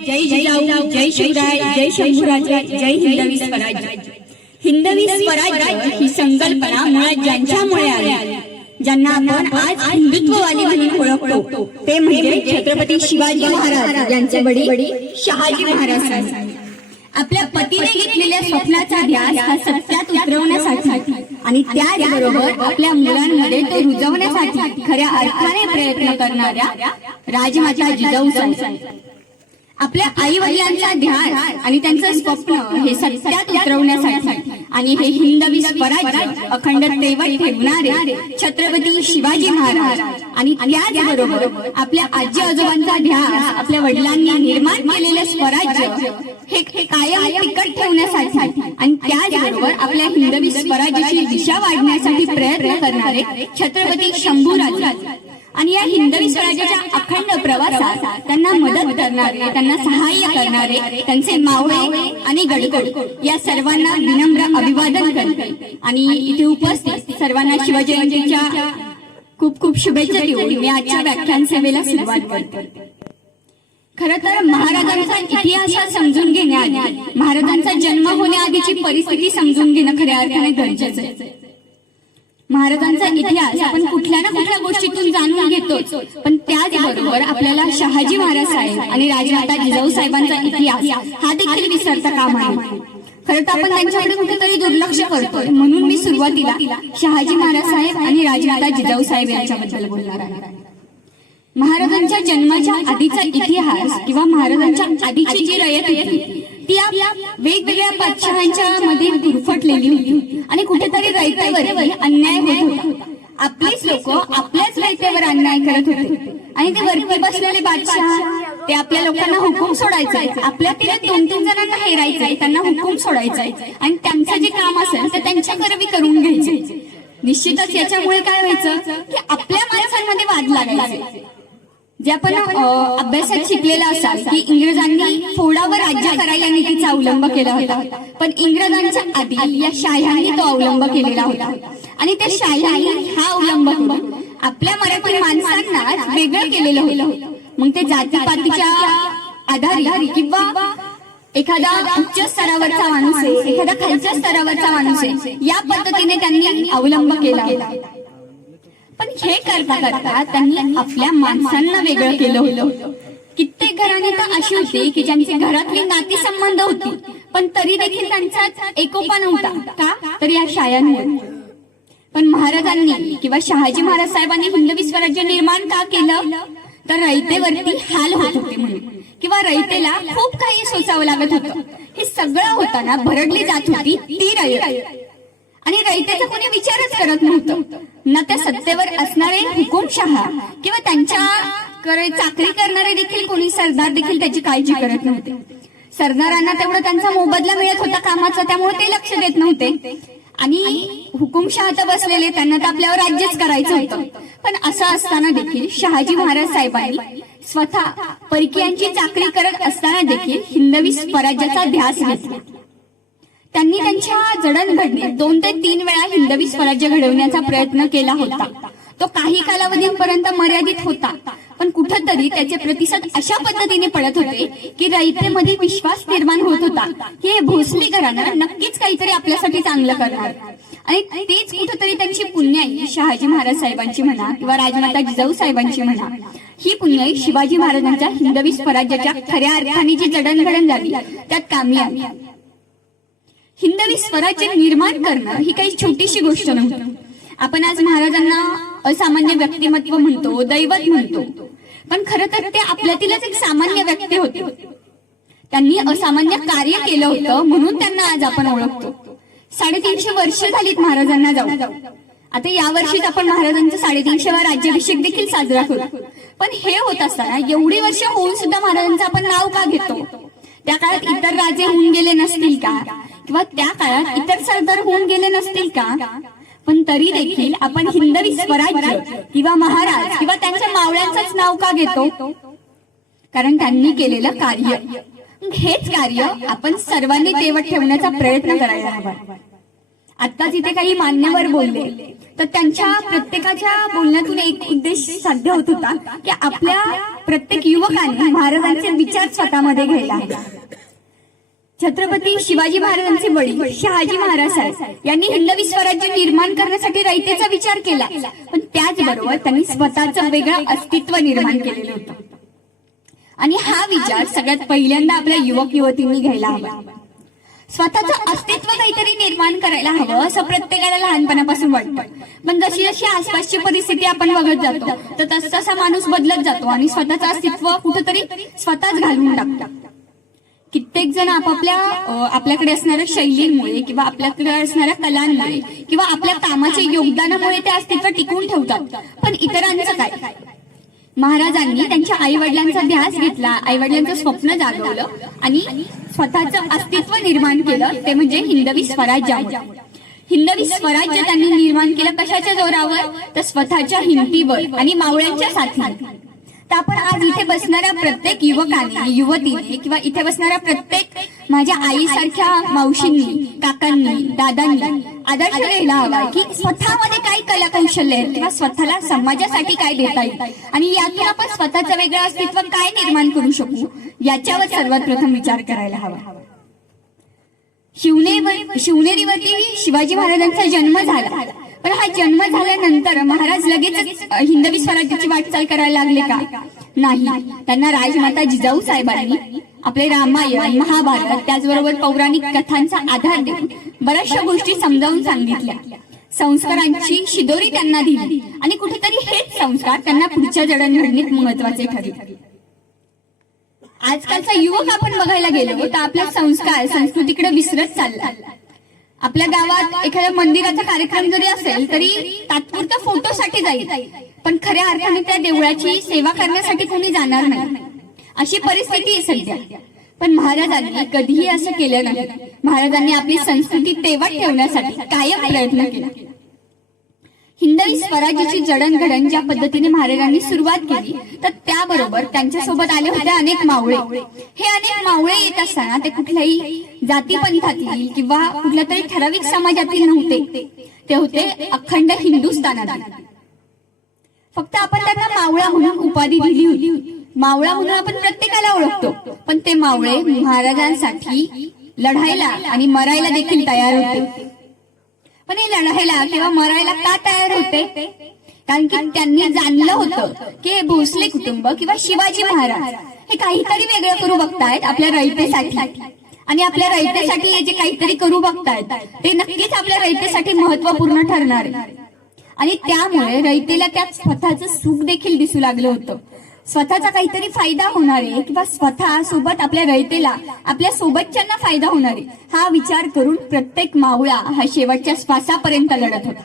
जय जिजाऊ, जय शिवराय, जय शंभूराजे, जय हिंदवी स्वराज्य. हिंदवी स्वराज्य ही संकल्पना मुळात ज्यांच्यामुळे आली, ज्यांना आपण आज हिंदुत्ववादी म्हणून ओळखतो, ते म्हणजे छत्रपती शिवाजी महाराज यांचे वडील शहाजी महाराज. आपल्या पतीने घेतलेल्या स्वप्नाचा ध्यास हा सत्यात उतरवण्यासाठी आणि त्याचबरोबर आपल्या मुलांमध्ये तो रुजवण्यासाठी खऱ्या अर्थाने प्रयत्न करणाऱ्या राजमाता जिजाऊसाहेब. आपल्या आई वडिलांचा ध्यास आणि त्यांचं स्वप्न हे सत्यात उतरवण्यासाठी आणि हे हिंदवी स्वराज्य अखंडतेवर ठेवणारे छत्रपती शिवाजी महाराज आणि त्याचबरोबर आपल्या आजी आजोबांचा ध्यास आपल्या वडिलांनी निर्माण केलेले स्वराज्य हे कायम टिकत ठेवण्यासाठी आणि त्याचबरोबर आपल्या हिंदवी स्वराज्याची दिशा वाढण्यासाठी प्रयत्न करणारे छत्रपती शंभूराजे आणि या हिंदवी स्वराज्याच्या अखंड प्रवासात त्यांना मदत करणारे, त्यांना सहाय्य करणारे त्यांचे मावळे आणि गडकरी या सर्वांना विनम्र अभिवादन करते आणि इथे उपस्थित सर्वांना शिवजयंतीच्या खूप खूप शुभेच्छा देऊन मी आजच्या व्याख्यान सेवेला सुरुवात करते. खरं तर महाराजांचा इतिहास समजून घेण्याआधी, महाराजांचा जन्म होण्याआधीची परिस्थिती समजून घेणं खऱ्या अर्थाने गरजेचं आहे. महाराजांचा इतिहास आपण कुठल्या ना कुठल्या गोष्टीतून जाणून घेतोच, पण त्याचबरोबर आपल्याला शहाजी महाराज साहेब आणि राजमाता जिजाऊ साहेबांचा इतिहास हा देखील विसरता कामा नये. खरं तर आपण त्यांच्याकडे कुठेतरी दुर्लक्ष करतोय, म्हणून मी सुरुवातीला शहाजी महाराज साहेब आणि राजमाता जिजाऊ साहेब यांच्याबद्दल बोलणार आहे. महाराजांच्या जन्माच्या आधीचा इतिहास किंवा महाराजांच्या आधीची जी रयत होती ती वेगवेगळ्या बादशहांच्या मध्ये गुरफटलेली होती आणि कुठेतरी रयतेवर अन्याय होत होता. आपलीच लोक आपल्याच रयतेवर अन्याय करत होते आणि ते वरती बसलेले बादशाह ते आपल्या लोकांना हुकूम सोडायचे, आपल्यातील 2-3 जणांना हेरायचंय, त्यांना हुकूम सोडायचंय आणि त्यांचं जे काम असेल ते त्यांच्या करवी करून घ्यायचे. निश्चितच याच्यामुळे काय व्हायचं की आपल्या माणसांमध्ये वाद लागायचे. जे आपण अभ्यासात शिकलेला असाल की इंग्रजांनी फोडावर राज्य करा या नीतीचा अवलंब केला होता, पण इंग्रजांच्या आधी या शाह्यांनी तो अवलंब केलेला होता आणि त्या शाह्यांनी हा अवलंब करून आपल्या मराठी माणसांना वेगळं केलेलं होतं. मग ते जातीपातीच्या आधारे किंवा एखादा उच्च स्तरावरचा माणूस आहे, एखादा खालच्या स्तरावरचा माणूस आहे, या पद्धतीने त्यांनी अवलंब केला होता. पण हे करता करता त्यांनी आपल्या माणसांना वेगळं केलं होतं. कित्येक घराणे तर अशी होती की ज्यांची घरातली नाती संबंध होती, पण तरी देखील त्यांचा एकोपा नव्हता. का तर या शायांमुळे. पण महाराजांनी किंवा शहाजी महाराज साहेबांनी हिंदवी स्वराज्य निर्माण का केलं तर रयतेवरती हाल होत होते म्हणून, किंवा रयतेला खूप काही सोसावं लागत होतं. हे सगळं होताना भरडली जात होती ती रयत आणि रयतेचा कोणी विचारच करत नव्हतं. ना त्या सत्तेवर असणारे हुकुमशहा किंवा त्यांच्या चाकरी करणारे देखील कोणी सरदार देखील त्याची काळजी करत नव्हते. सरदारांना तेवढं त्यांचा मोबदला मिळत होता कामाचा, त्यामुळे ते लक्ष देत नव्हते आणि हुकुमशहा तर बसलेले, त्यांना तर आपल्यावर राज्यच करायचं होतं. पण असं असताना देखील शहाजी महाराज साहेबांनी स्वतः परकीयांची चाकरी करत असताना देखील हिंदवी स्वराज्याचा ध्यास घेतला. त्यांनी त्यांच्या जडणघडणीत 2 ते 3 वेळा हिंदवी स्वराज्य घडवण्याचा प्रयत्न केला होता. तो काही कालावधीपर्यंत मर्यादित होता, पण कुठंतरी त्याचे प्रतिसाद अशा पद्धतीने पडत होते की रयतेमध्ये विश्वास निर्माण होत होता की हे भोसले घराणं नक्कीच काहीतरी आपल्यासाठी चांगलं करणार. आणि तेच कुठंतरी त्यांची पुण्याई शहाजी महाराज साहेबांची म्हणा किंवा राजमाता जिजाऊ साहेबांची म्हणा, ही पुण्याई शिवाजी महाराजांच्या हिंदवी स्वराज्याच्या खऱ्या अर्थाने जी जडणघडण झाली त्यात कामी आली. हिंदवी स्वराज्य निर्माण करणं ही काही छोटीशी गोष्ट नव्हती. आपण आज महाराजांना असामान्य व्यक्तिमत्व म्हणतो, दैवत म्हणतो, पण खरं तर ते आपल्यातीलच एक सामान्य व्यक्ती होते. त्यांनी असामान्य कार्य केलं होतं म्हणून त्यांना आज आपण ओळखतो. 350 वर्ष झालीत महाराजांना जाऊ. आता या वर्षीच आपण महाराजांचा 350वा राज्याभिषेक देखील साजरा करू. पण हे होत असताना एवढी वर्ष होऊन सुद्धा महाराजांचं आपण नाव का घेतो? त्या काळात इतर राजे होऊन गेले नसतील का, किंवा त्या काळात इतर सरदार होऊन गेले नसतील का, पण तरी देखील आपण हिंदवी स्वराज्य किंवा महाराज किंवा त्यांच्या मावळ्यांचंच नाव का घेतो? कारण त्यांनी केलेलं कार्य. हेच कार्य आपण सर्वांनी तेवत ठेवण्याचा प्रयत्न करायला हवा. आत्ताच इथे काही मान्यवर बोलले तर त्यांच्या प्रत्येकाच्या बोलण्यातून एक उद्देश साध्य होत होता की आपल्या प्रत्येक युवकाने महाराजांचे विचार स्वतःमध्ये घ्यायला हवे. छत्रपती शिवाजी महाराजांचे वडील शहाजी महाराज साहेब यांनी हिंदवी स्वराज्य निर्माण करण्यासाठी रयतेचा विचार केला, पण त्याचबरोबर त्यांनी स्वतःचं वेगळं अस्तित्व निर्माण केलेलं होतं. आणि हा विचार सगळ्यात पहिल्यांदा आपल्या युवक युवतींनी घ्यायला हवा. स्वतःचं अस्तित्व काहीतरी निर्माण करायला हवं असं प्रत्येकाला लहानपणापासून वाटतं, पण जशी जशी आसपासची परिस्थिती आपण बघत जातो तर तसा माणूस बदलत जातो आणि स्वतःचं अस्तित्व कुठेतरी स्वतःच घालवून टाकतो. कित्येक जण आपल्याकडे असणाऱ्या शैलींमुळे किंवा आपल्याकडे असणाऱ्या कलांमुळे किंवा आपल्या कामाच्या योगदानामुळे ते अस्तित्व टिकवून ठेवतात, पण इतरांचं काय? महाराजांनी त्यांच्या आई वडिलांचा ध्यास घेतला, आई वडिलांचं स्वप्न जागवलं आणि स्वतःचं अस्तित्व निर्माण केलं, ते म्हणजे हिंदवी स्वराज्य. हिंदवी स्वराज्य त्यांनी निर्माण केलं कशाच्या जोरावर? तर स्वतःच्या हिमतीवर आणि मावळ्यांच्या साथीने. तर आपण आज इथे बसणाऱ्या प्रत्येक युवकाने युवतीने किंवा इथे बसणाऱ्या प्रत्येक माझ्या आईसारख्या मावशींनी काकांनी दादांनी आदर्श घ्यायला हवा की स्वतःमध्ये काय कला कौशल्य आहे किंवा स्वतःला समाजासाठी काय देता येईल आणि यातून आपण स्वतःचं वेगळं अस्तित्व काय निर्माण करू शकू याच्यावर सर्वात प्रथम विचार करायला हवा. शिवनेरीवरती शिवाजी महाराजांचा जन्म झाला, पण हा जन्म झाल्यानंतर महाराज लगेच हिंदवी स्वराज्याची वाटचाल करायला लागले का? नाही. त्यांना राजमाता जिजाऊ साहेबांनी आपले रामायण महाभारत त्याचबरोबर पौराणिक कथांचा आधार देऊन बऱ्याचशा गोष्टी समजावून सांगितल्या, संस्कारांची शिदोरी त्यांना दिली आणि कुठेतरी हेच संस्कार त्यांना पुढच्या जडणघडणीत महत्वाचे ठरले. आजकालचा युवक आपण बघायला गेलो तर आपला संस्कार संस्कृतीकडे विसरत चालला. आपल्या गावात एखाद्या मंदिराचा कार्यक्रम जरी असेल तरी तात्पुरता फोटोसाठी जाईल, पण खऱ्या अर्थाने त्या देवळाची सेवा करण्यासाठी कोणी जाणार नाही, अशी परिस्थिती आहे सध्या. पण महाराजांनी कधीही असं केलं नाही. महाराजांनी आपली संस्कृती तेवत ठेवण्यासाठी कायम प्रयत्न केला. हिंदवी स्वराज्याची जडणघडण ज्या पद्धतीने महाराजांनी सुरुवात केली तर त्याबरोबर त्यांच्यासोबत आले होते अनेक मावळे. हे अनेक मावळे येत असताना ते कुठल्याही जातीपंथातील किंवा कुठल्या तरी ठराविक समाजातील नव्हते, ते होते अखंड हिंदुस्थानातील. फक्त आपण त्यांना मावळा म्हणून उपाधी दिली होती. मावळा म्हणून आपण प्रत्येकाला ओळखतो, पण ते मावळे महाराजांसाठी लढायला आणि मरायला देखील तयार होते. पण हे लढायला किंवा मरायला का तयार होते? कारण की त्यांनी जाणलं होतं की हे भोसले कुटुंब किंवा शिवाजी महाराज हे काहीतरी वेगळं करू बघतायत आपल्या रयतेसाठी, आणि आपल्या रयतेसाठी हे जे काहीतरी करू बघतायत ते नक्कीच आपल्या रयतेसाठी महत्वपूर्ण ठरणार आहे. आणि त्यामुळे रयतेला त्यात स्वतःचं सुख देखील दिसू लागलं होतं, स्वतःचा काहीतरी फायदा होणार आहे किंवा स्वतः सोबत आपल्या रयतेला आपल्या सोबतच्यांना फायदा होणार आहे हा विचार करून प्रत्येक मावळा हा शेवटच्या श्वासापर्यंत लढत होता.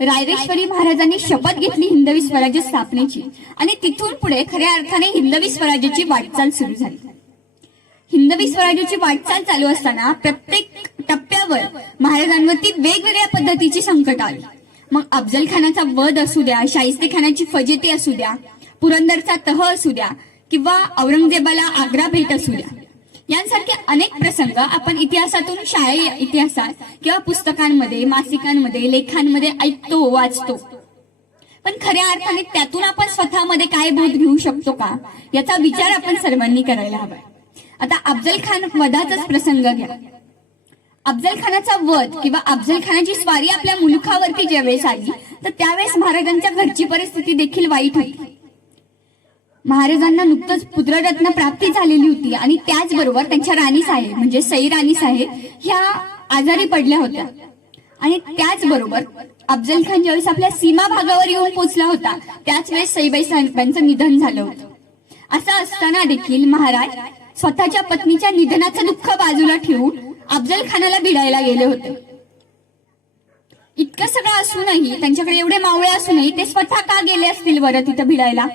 रायरेश्वरी महाराजांनी शपथ घेतली हिंदवी स्वराज्य स्थापनेची आणि तिथून पुढे खऱ्या अर्थाने हिंदवी स्वराज्याची वाटचाल सुरू झाली. हिंदवी स्वराज्याची वाटचाल चालू असताना प्रत्येक टप्प्यावर महाराजांवरती वेगवेगळ्या पद्धतीची संकट आली. मग अफजल खानाचा वध असू द्या, शाहिस्ते खानाची फजिती असू द्या, पुरंदरचा तह असू द्या किंवा औरंगजेबाला आग्रा भेट असू द्या, यांसारखे अनेक प्रसंग आपण इतिहासातून शालेय इतिहासात किंवा पुस्तकांमध्ये मासिकांमध्ये लेखांमध्ये ऐकतो वाचतो. पण खऱ्या अर्थाने त्यातून आपण स्वतःमध्ये काय बोध घेऊ शकतो का याचा विचार आपण सर्वांनी करायला हवा. आता अफजल खान वधाचाच प्रसंग घ्या. अफजल खानाचा वध किंवा अफजल खानाची स्वारी आपल्या मुलुखावरती ज्यावेळेस आली तर त्यावेळेस महाराजांच्या घरची परिस्थिती देखील वाईट होती. महाराजांना नुकतंच पुत्ररत्न प्राप्ती झालेली होती आणि त्याचबरोबर त्यांच्या राणी साहेब म्हणजे सई राणी साहेब ह्या आजारी पडल्या होत्या. आणि त्याचबरोबर अफजल खान ज्यावेळेस आपल्या सीमा भागावर येऊन पोहोचला होता त्याच वेळेस सईबाई साहेबांचं निधन झालं होतं. असं असताना देखील महाराज स्वतःच्या पत्नीच्या निधनाचं दुःख बाजूला ठेवून अफजल खानाला भिडायला गेले होते. इतकं सगळं असूनही त्यांच्याकडे एवढे मावळे असूनही ते स्वतः का गेले असतील बरं तिथं भिडायला?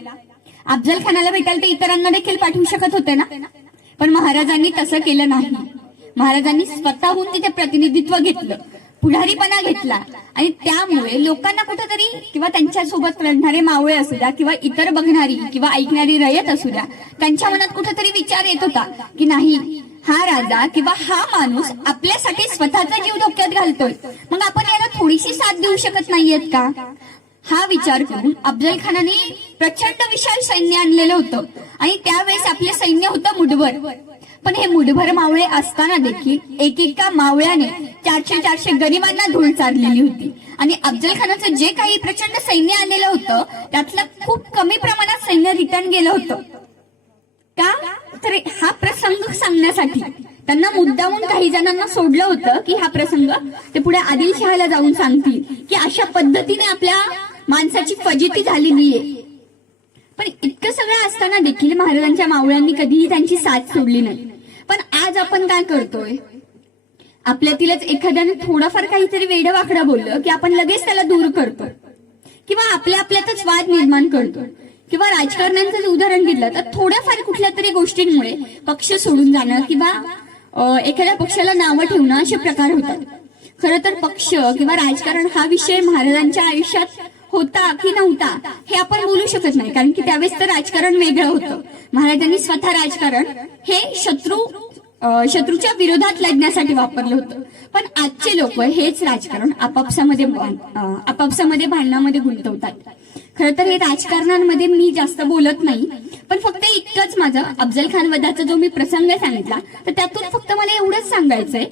अफजल खानाला भेटायला ते इतरांना देखील पाठवू शकत होते ना, पण महाराजांनी तसं केलं नाही. महाराजांनी स्वतःहून तिथे प्रतिनिधित्व घेतलं, पुढारीपणा घेतला आणि त्यामुळे लोकांना कुठेतरी किंवा त्यांच्यासोबत लढणारे मावळे असू द्या किंवा इतर बघणारी किंवा ऐकणारी रयत असू द्या त्यांच्या मनात कुठेतरी विचार येत होता की नाही हा राजा किंवा हा माणूस आपल्यासाठी स्वतःचा जीव धोक्यात घालतोय, मग आपण याला थोडीशी साथ देऊ शकत नाहीयेत का? हा विचार करून अफजल खानाने प्रचंड विशाल सैन्य आणलेलं होतं आणि त्यावेळेस आपले सैन्य होतं मुठभर. पण हे मुठभर मावळे असताना देखील एकेका मावळ्याने 400 गरिबांना धूळ चारलेली होती आणि अफजल खानाचं जे काही प्रचंड सैन्य आलेलं होतं त्यातलं खूप कमी प्रमाणात सैन्य रिटर्न गेलं होतं. का तर हा प्रसंग सांगण्यासाठी त्यांना मुद्दामून काही जणांना सोडलं होतं की हा प्रसंग ते पुढे आदिलशहाला जाऊन सांगतील की अशा पद्धतीने आपल्या माणसाची फजिती झालेली आहे. पण इतकं सगळं असताना देखील महाराजांच्या मावळ्यांनी कधीही त्यांची साथ सोडली नाही. पण आज आपण काय करतोय, आपल्यातीलच एखाद्याने थोडंफार काहीतरी वेडं वाकडं बोललं की आपण लगेच त्याला दूर करतो किंवा आपल्यातच वाद निर्माण करतो किंवा राजकारण्यांचं उदाहरण घेतलं तर थोड्याफार कुठल्या तरी गोष्टींमुळे पक्ष सोडून जाणं किंवा एखाद्या पक्षाला नावं ठेवणं असे प्रकार होतात. खरं तर पक्ष किंवा राजकारण हा विषय महाराजांच्या आयुष्यात होता की नव्हता हे आपण बोलू शकत नाही, कारण की त्यावेळेस तर राजकारण वेगळं होतं. महाराजांनी स्वतः राजकारण हे शत्रूच्या विरोधात लढण्यासाठी वापरलं होतं. पण आजचे लोक हेच राजकारण आपापसामध्ये भांडणामध्ये गुंतवतात. खरं तर हे राजकारणांमध्ये मी जास्त बोलत नाही, पण फक्त इतकंच माझं अफजल खान वधाचा जो मी प्रसंग सांगितला तर त्यातून फक्त मला एवढंच सांगायचंय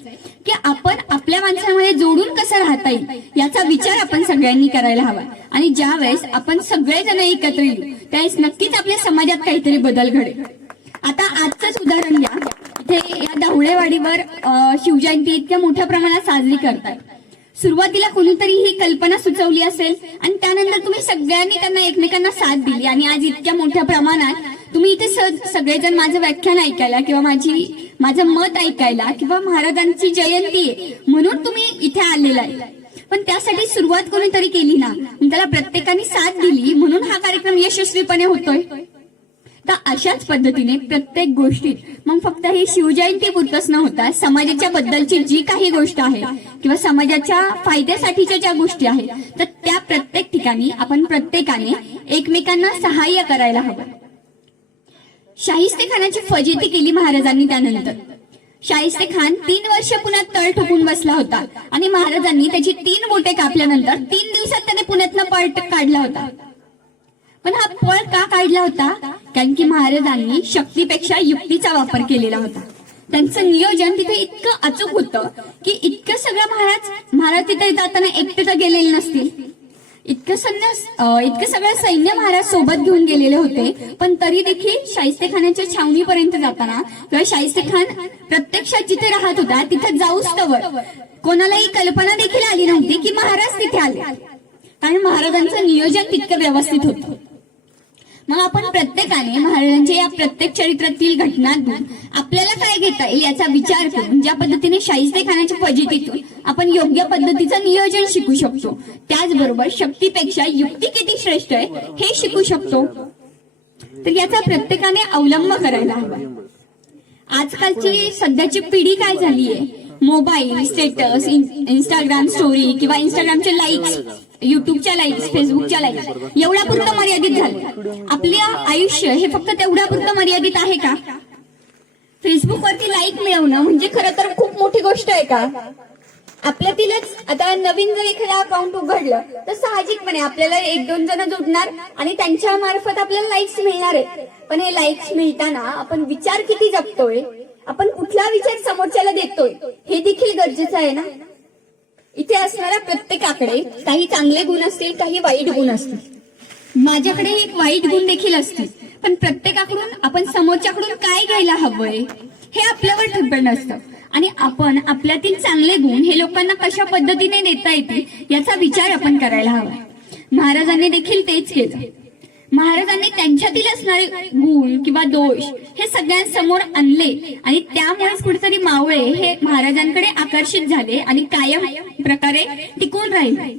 की आपण आपल्या माणसामध्ये जोडून कसं राहता येईल याचा विचार आपण सगळ्यांनी करायला हवा. आणि ज्या वेळेस आपण सगळेजण एकत्र येऊ त्यावेळेस नक्कीच आपल्या समाजात काहीतरी बदल घडेल. आता आजचंच उदाहरण घ्या, इथे या धावळेवाडीवर शिवजयंती इतक्या मोठ्या प्रमाणात साजरी करतात. सुरुवातीला कोणीतरी ही कल्पना सुचवली असेल आणि त्यानंतर तुम्ही सगळ्यांनी त्यांना एकमेकांना साथ दिली आणि आज इतक्या मोठ्या प्रमाणात तुम्ही इथे सगळेजण माझं व्याख्यान ऐकायला किंवा माझं मत ऐकायला किंवा महाराजांची जयंती आहे म्हणून तुम्ही इथे आलेला आहे. पण त्यासाठी सुरुवात कोणीतरी केली ना, त्याला प्रत्येकाने साथ दिली म्हणून हा कार्यक्रम यशस्वीपणे होतोय. तर अशाच पद्धतीने प्रत्येक गोष्टीत मग फक्त हे शिवजयंती पुरतच न होता समाजाच्या बद्दलची जी काही गोष्ट आहे किंवा समाजाच्या फायद्यासाठीच्या ज्या गोष्टी आहेत तर त्या प्रत्येक ठिकाणी आपण प्रत्येकाने एकमेकांना सहाय्य करायला हवं. शाहिस्तेखानाची फजिती केली महाराजांनी. त्यानंतर शाहिस्तेखान 3 वर्ष पुण्यात तळ ठोकून बसला होता आणि महाराजांनी त्याची 3 बोटे कापल्यानंतर 3 दिवसात त्याने पुण्यातनं पळ काढला होता. पण हा पळ का काढला होता? कारण की महाराजांनी शक्तीपेक्षा युक्तीचा वापर केलेला होता. त्यांचं नियोजन तिथे इतकं अचूक होतं की इतकं सगळं महाराज तिथे जाताना एकटे तर गेलेले नसतील, इतकं सगळं सैन्य महाराज सोबत घेऊन गेलेले होते. पण तरी देखील शाहिस्तेखानाच्या छावणीपर्यंत जाताना किंवा शाहिस्तेखान प्रत्यक्षात जिथे राहत होता तिथे जाऊच तवर कोणालाही कल्पना देखील आली नव्हती की महाराज तिथे आले, कारण महाराजांचं नियोजन तितकं व्यवस्थित होतं. मग आपण प्रत्येकाने महाराजांच्या या प्रत्येक चरित्रातील घटनांतून आपल्याला काय घेता येईल याचा विचार करून ज्या पद्धतीने शाहिस्तेखानाच्या फजितीतून आपण योग्य पद्धतीचं नियोजन शिकू शकतो, त्याचबरोबर शक्तीपेक्षा युक्ती किती श्रेष्ठ आहे हे शिकू शकतो. तर याचा प्रत्येकाने अवलंब करायला हवा. आजकालची सध्याची पिढी काय झालीये, मोबाईल, स्टेटस, इंस्टाग्राम स्टोरी किंवा इंस्टाग्रामचे लाईक्स, युट्यूबच्या लाईक्स, फेसबुकच्या लाईक्स एवढ्या पुरतं मर्यादित झालं. आपलं आयुष्य हे फक्त तेवढ्या पुरतं मर्यादित आहे का? फेसबुकवरती लाईक मिळवणं म्हणजे खरं तर खूप मोठी गोष्ट आहे का? आपल्यातीलच आता नवीन जर एखादं अकाउंट उघडलं तर साहजिकपणे आपल्याला 1-2 जण जोडणार आणि त्यांच्या मार्फत आपल्याला लाईक्स मिळणार आहे. पण हे लाईक्स मिळताना आपण विचार किती जपतोय, आपण कुठला विचार समोरच्याला देतोय हे देखील गरजेचं आहे ना. इथे असणाऱ्या प्रत्येकाकडे काही चांगले गुण असतील, काही वाईट गुण असतील. माझ्याकडे एक वाईट गुण देखील असतील, पण प्रत्येकाकडून आपण समोरच्याकडून काय घ्यायला हवंय हे आपल्यावर डिपेंड असतं आणि आपण आपल्यातील चांगले गुण हे लोकांना कशा पद्धतीने देता येतील याचा विचार आपण करायला हवा. महाराजांनी देखील तेच केलं. महाराजांनी त्यांच्यातील असणारे गुण किंवा दोष हे सगळ्यांसमोर आणले आणि त्यामुळेच कुठेतरी मावळे हे महाराजांकडे आकर्षित झाले आणि कायम प्रकारे टिकून राहिले.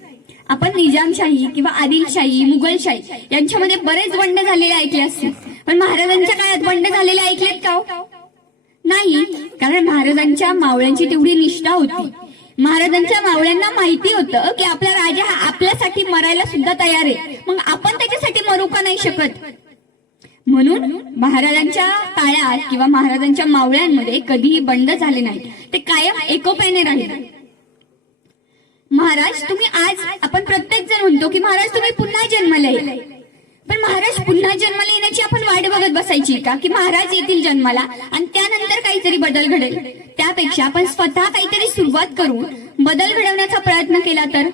आपण निजामशाही किंवा आदिलशाही, मुघलशाही यांच्यामध्ये बरेच बंड झालेले ऐकले असतील, पण महाराजांच्या काळात बंड झालेले ऐकलेत का? नाही, कारण महाराजांच्या मावळ्यांची तेवढी निष्ठा होती. महाराजांच्या मावळ्यांना माहिती होतं की आपला राजा हा आपल्यासाठी मरायला सुद्धा तयार आहे, मग आपण त्याच्यासाठी मरू का नाही शकत? म्हणून महाराजांच्या काळात किंवा महाराजांच्या मावळ्यांमध्ये कधीही बंड झाले नाही, ते कायम एकोप्याने राहिले. महाराज तुम्ही आज, आपण प्रत्येक जण म्हणतो की महाराज तुम्ही पुन्हा जन्माला येईल, पण महाराज पुन्हा जन्माला येण्याची आपण वाट बघत बसायची का, की महाराज येतील जन्माला आणि त्यानंतर काहीतरी बदल घडेल? त्यापेक्षा आपण स्वतः काहीतरी सुरुवात करून बदल घडवण्याचा प्रयत्न केला तर?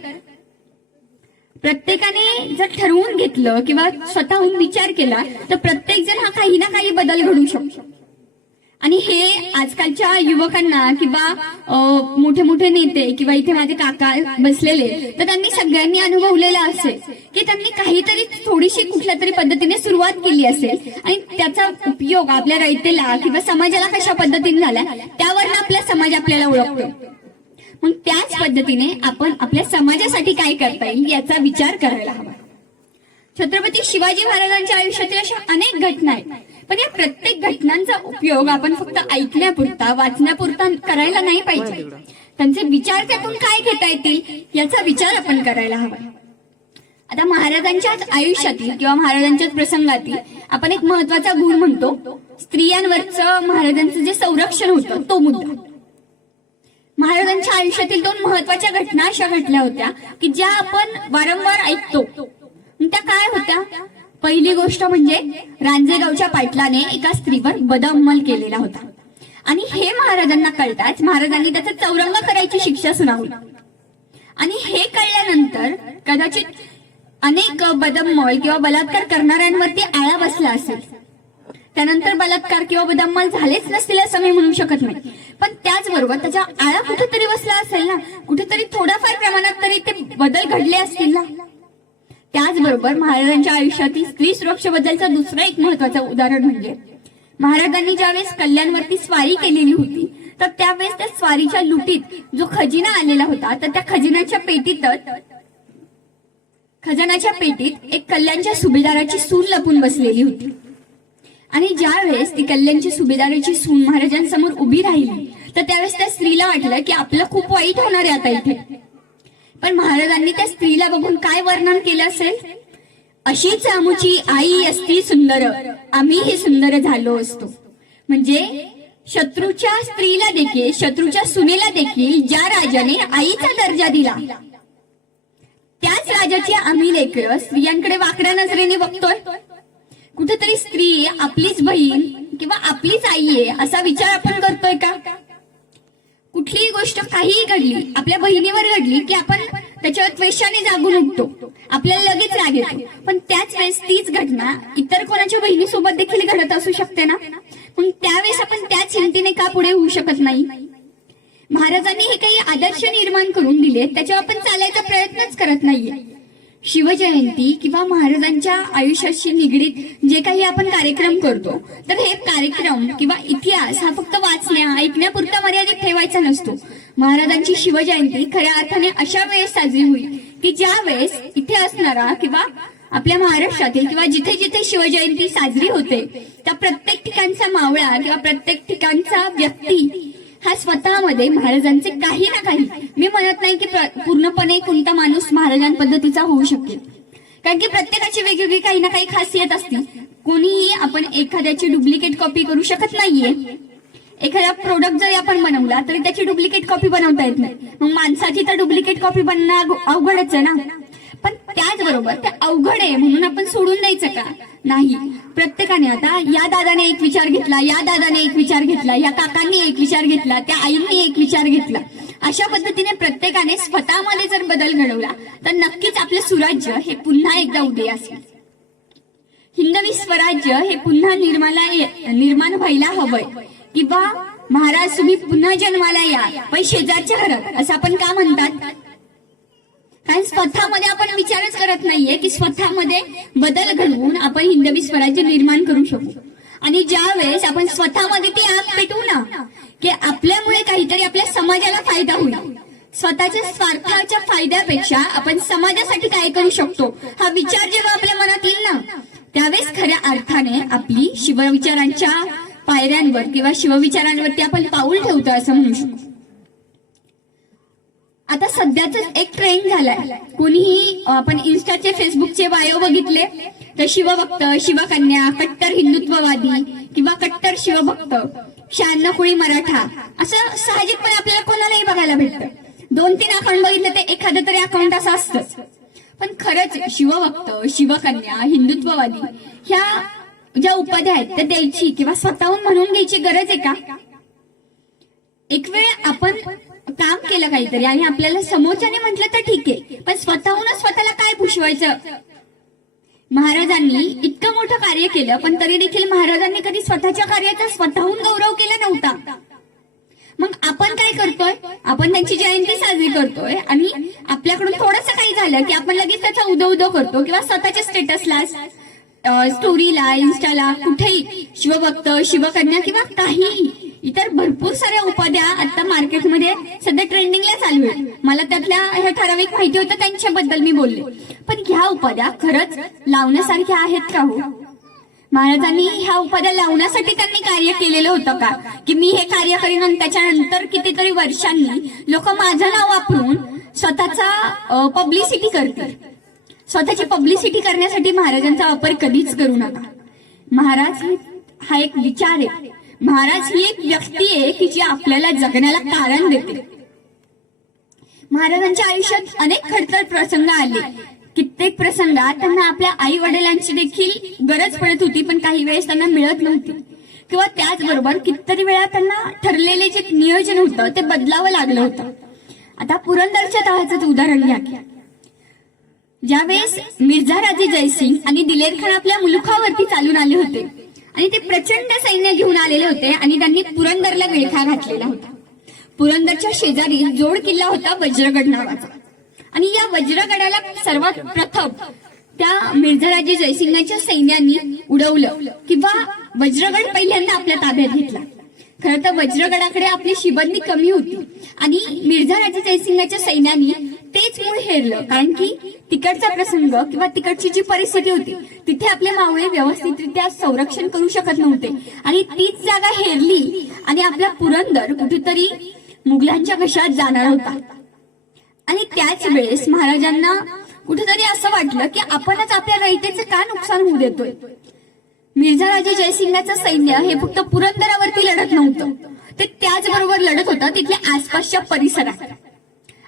प्रत्येकाने जर ठरवून घेतलं किंवा स्वतःहून विचार केला तर प्रत्येक जण हा काही ना काही बदल घडवू शकतो. आणि हे आजकालच्या युवकांना किंवा मोठे मोठे नेते किंवा इथे माझे काका बसलेले, तर त्यांनी सगळ्यांनी अनुभवलेलं असेल की त्यांनी काहीतरी थोडीशी कुठल्या तरी पद्धतीने सुरुवात केली असेल आणि त्याचा उपयोग आपल्या रयतेला किंवा समाजाला कशा पद्धतीने झाला त्यावरनं आपला समाज आपल्याला ओळखतो. मग त्याच पद्धतीने आपण आपल्या समाजासाठी काय करता येईल याचा विचार करायला हवा. छत्रपती शिवाजी महाराजांच्या आयुष्यातील अशा अनेक घटना आहेत, पण या प्रत्येक घटनांचा उपयोग आपण फक्त ऐकण्यापुरता वाचण्यापुरता करायला नाही पाहिजे. त्यांचे विचार त्यातून काय घेता येतील याचा विचार आपण करायला हवा. आता महाराजांच्याच आयुष्यातील किंवा महाराजांच्याच प्रसंगातील आपण एक महत्वाचा गुण म्हणतो, स्त्रियांवरचं महाराजांचं जे संरक्षण होतं तो मुद्दा. महाराजांच्या आयुष्यातील दोन महत्वाच्या घटना अशा घडल्या होत्या की ज्या आपण वारंवार ऐकतो. त्या काय होत्या? पहिली गोष्ट म्हणजे रांजेगावच्या पाटलाने एका स्त्रीवर बदअमल केलेला होता आणि हे महाराजांना कळताच महाराजांनी त्याचा चौरंग करायची शिक्षा सुनावली. आणि हे कळल्यानंतर कदाचित अनेक बदअमल किंवा बलात्कार करणाऱ्यांवरती आळा बसला असेल. त्यानंतर बलात्कार किंवा बदअमल झालेच नसतील असं मी म्हणू शकत नाही, पण त्याचबरोबर त्याच्या आळा कुठेतरी बसला असेल ना, कुठेतरी थोड्याफार प्रमाणात तरी ते बदल घडले असतील ना. त्याचबरोबर महाराजांच्या आयुष्यातील स्त्री सुरक्षेबद्दलचं दुसरं एक महत्वाचं उदाहरण म्हणजे महाराजांनी ज्यावेळेस कल्याणवरती स्वारी केलेली होती तर त्यावेळेस त्या स्वारीच्या लुटीत जो खजिना आलेला होता तर त्या खजिन्याच्या पेटीत एक कल्याणच्या सुभेदाराची सून लपून बसलेली होती. आणि ज्यावेळेस ती कल्याणची सुभेदाराची सून महाराजांसमोर उभी राहिली तर त्यावेळेस त्या स्त्रीला वाटलं की आपलं खूप वाईट होणार आहे आता इथे. पण महाराजांनी त्या स्त्रीला बघून काय वर्णन केलं असेल? अशीच आमुची आई असती सुंदर, आम्हीही सुंदर झालो असतो. म्हणजे शत्रूच्या स्त्रीला देखील, शत्रूच्या सुनेला देखील ज्या राजाने आईचा दर्जा दिला त्याच राजाची आम्ही लेकरं स्त्रियांकडे वाकड्या नजरेने बघतोय. कुठेतरी स्त्री आपलीच बहीण किंवा आपलीच आई आहे असा विचार आपण करतोय का? कुठलीही गोष्ट काहीही घडली, आपल्या बहिणीवर घडली की आपण त्याच्यावर त्वेषाने जागून उठतो, आपल्याला लगेच राग येतो. पण त्याच वेळेस तीच घटना इतर कोणाच्या बहिणीसोबत देखील घडत असू शकते ना. मग त्यावेळेस आपण त्याच हिमतीने का पुढे होऊ शकत नाही? महाराजांनी हे काही आदर्श निर्माण करून दिले, त्याच्यावर आपण चालायचा प्रयत्नच करत नाहीये. शिवजयंती किंवा महाराजांच्या आयुष्याशी निगडीत जे काही आपण कार्यक्रम करतो तर हे कार्यक्रम किंवा इतिहास हा फक्त वाचण्या ऐकण्यापुरता मर्यादित ठेवायचा नसतो. महाराजांची शिवजयंती खऱ्या अर्थाने अशा वेळेस साजरी होईल की ज्या वेळेस इथे असणारा किंवा आपल्या महाराष्ट्रातील किंवा जिथे जिथे शिवजयंती साजरी होते त्या प्रत्येक ठिकाणचा मावळा किंवा प्रत्येक ठिकाणचा व्यक्ती हा स्वतःमध्ये महाराजांचे काही ना काही, मी म्हणत नाही की पूर्णपणे कोणता माणूस महाराजां पद्धतीचा होऊ शकेल, कारण की प्रत्येकाची वेगवेगळी काही ना काही खासियत असते. कोणीही आपण एखाद्याची डुप्लिकेट कॉपी करू शकत नाहीये. एखादा प्रोडक्ट जरी आपण बनवला तरी त्याची डुप्लिकेट कॉपी बनवता येत नाही. मग माणसाची तर डुप्लिकेट कॉपी बनणं अवघडच आहे ना. पण त्याचबरोबर ते अवघड आहे म्हणून आपण सोडून द्यायचं का? नाही. प्रत्येकाने आता या दादाने एक विचार घेतला, या दादाने एक विचार घेतला, या काकांनी एक विचार घेतला, त्या आईंनी एक विचार घेतला, अशा पद्धतीने प्रत्येकाने स्वतःमध्ये जर बदल घडवला तर नक्कीच आपलं सुराज्य हे पुन्हा एकदा उदयास येईल. हिंदवी स्वराज्य हे पुन्हा निर्माण व्हायला हवंय किंवा महाराज तुम्ही पुन्हा जन्माला या पण शेजारच्या घरात असं आपण का म्हणतात? कारण स्वतःमध्ये आपण विचारच करत नाहीये की स्वतःमध्ये बदल घडवून आपण हिंदवी स्वराज्य निर्माण करू शकू. आणि ज्या वेळेस आपण स्वतःमध्ये ती आग पेटवू ना की आपल्यामुळे काहीतरी आपल्या समाजाला फायदा होईल, स्वतःच्या स्वार्थाच्या फायद्यापेक्षा आपण समाजासाठी काय करू शकतो हा विचार जेव्हा आपल्या मनात येईल ना त्यावेळेस खऱ्या अर्थाने आपली शिवविचारांच्या पायऱ्यांवर किंवा शिवविचारांवरती आपण पाऊल ठेवतो असं म्हणू शकतो. आता सध्याच एक ट्रेंड झालाय, कोणीही आपण इन्स्टाचे फेसबुकचे बायो बघितले तर शिवभक्त, शिवकन्या, कट्टर हिंदुत्ववादी किंवा कट्टर शिवभक्त, 96 कोळी मराठा, असं साहजिकपणे आपल्याला कोणालाही बघायला भेटतं. 2-3 अकाउंट बघितलं ते एखादं तरी अकाउंट असं असतंच. पण खरंच शिवभक्त, शिवकन्या, हिंदुत्ववादी ह्या ज्या उपाध्या आहेत त्या द्यायची किंवा स्वतःहून म्हणून घ्यायची गरज आहे का? एक वेळ आपण काम केलं काहीतरी आणि आपल्याला समोरच्याने म्हटलं तर ठीक आहे, पण स्वतःहूनच स्वतःला काय पुषवायचं? महाराजांनी इतकं मोठं कार्य केलं, पण तरी देखील महाराजांनी कधी स्वतःच्या कार्याचा स्वतःहून गौरव केला नव्हता. मग आपण काय करतोय? आपण त्यांची जयंती साजरी करतोय आणि आपल्याकडून थोडंसं काही झालं की आपण लगेच त्याचा उदो करतो किंवा स्वतःच्या स्टेटसला, स्टोरीला, इन्स्टाला, कुठेही शिवभक्त, शिवकन्या किंवा काही इतर भरपूर साऱ्या उपाध्या आता मार्केटमध्ये सध्या ट्रेंडिंगला चालू आहे. मला त्यातल्या हे ठराविक माहिती होतं, त्यांच्याबद्दल मी बोलले. पण ह्या उपाध्या खरंच लावण्यासारख्या आहेत का हो? महाराजांनी ह्या उपाध्या लावण्यासाठी त्यांनी कार्य केलेलं होतं का? की मी हे कार्य करीन आणि त्याच्यानंतर कितीतरी वर्षांनी लोक माझं नाव वापरून स्वतःचा पब्लिसिटी करतील. स्वतःची पब्लिसिटी करण्यासाठी महाराजांचा वापर कधीच करू नका. महाराज हा एक विचार आहे. महाराज ही एक व्यक्ती आहे की जी आपल्याला जगण्याला कारण देते. महाराजांच्या आयुष्यात अनेक खडतर प्रसंग आले. कित्येक प्रसंगात त्यांना आपल्या आई वडिलांची देखील गरज पडत होती, पण काही वेळेस त्यांना मिळत नव्हती. किंवा त्याचबरोबर कितीतरी वेळा त्यांना ठरलेले जे नियोजन होतं ते बदलावं लागलं होतं. आता पुरंदरच्या तहाचं उदाहरण घ्या. ज्यावेळेस मिर्झा राजे जयसिंग आणि दिलेर खान आपल्या मुलुखावरती चालून आले होते आणि ते प्रचंड सैन्य घेऊन आलेले होते आणि त्यांनी पुरंदरला विळखा घातलेला होता. पुरंदरच्या शेजारी जोड किल्ला होता वज्रगड नावाचा, आणि या वज्रगडाला सर्वात प्रथम त्या मिर्झाराजे जयसिंगाच्या सैन्याने उडवलं किंवा वज्रगड पहिल्यांदा आपल्या ताब्यात घेतला. खरं तर वज्रगडाकडे आपली शिबंदी कमी होती आणि मिर्झाराजे जयसिंगाच्या सैन्याने तेच मूळ हेरलं, कारण की तिकडचा प्रसंग किंवा तिकडची जी परिस्थिती होती तिथे आपले मावळे व्यवस्थितरित्या संरक्षण करू शकत नव्हते आणि तीच जागा हेरली आणि आपला पुरंदर कुठेतरी मुघलांच्या घशात जाणार होता. आणि त्याच वेळेस महाराजांना कुठेतरी असं वाटलं की आपणच आपल्या रयतेचे का नुकसान होऊ देतोय. मिर्झाराजे जयसिंगाचं सैन्य हे फक्त पुरंदरावरती लढत नव्हतं, ते त्याचबरोबर लढत होतं तिथल्या आसपासच्या परिसरात.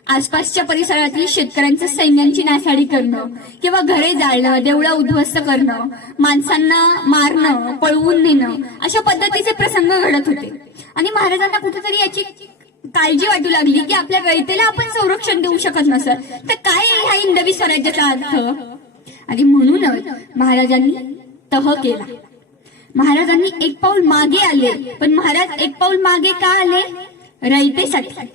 आसपासच्या परिसरातील शेतकऱ्यांच्या सैन्यांची नासाडी करणं किंवा घरे जाळणं, देवळं उद्ध्वस्त करणं, माणसांना मारणं, पळवून नेणं, अशा पद्धतीचे प्रसंग घडत होते. आणि महाराजांना कुठेतरी याची काळजी वाटू लागली की आपल्या रयतेला आपण संरक्षण देऊ शकत नसत तर काय ह्या हिंदवी स्वराज्याचा अर्थ. आणि म्हणूनच महाराजांनी तह केला. महाराजांनी एक पाऊल मागे आले, पण महाराज एक पाऊल मागे का आले? रयतेसाठी.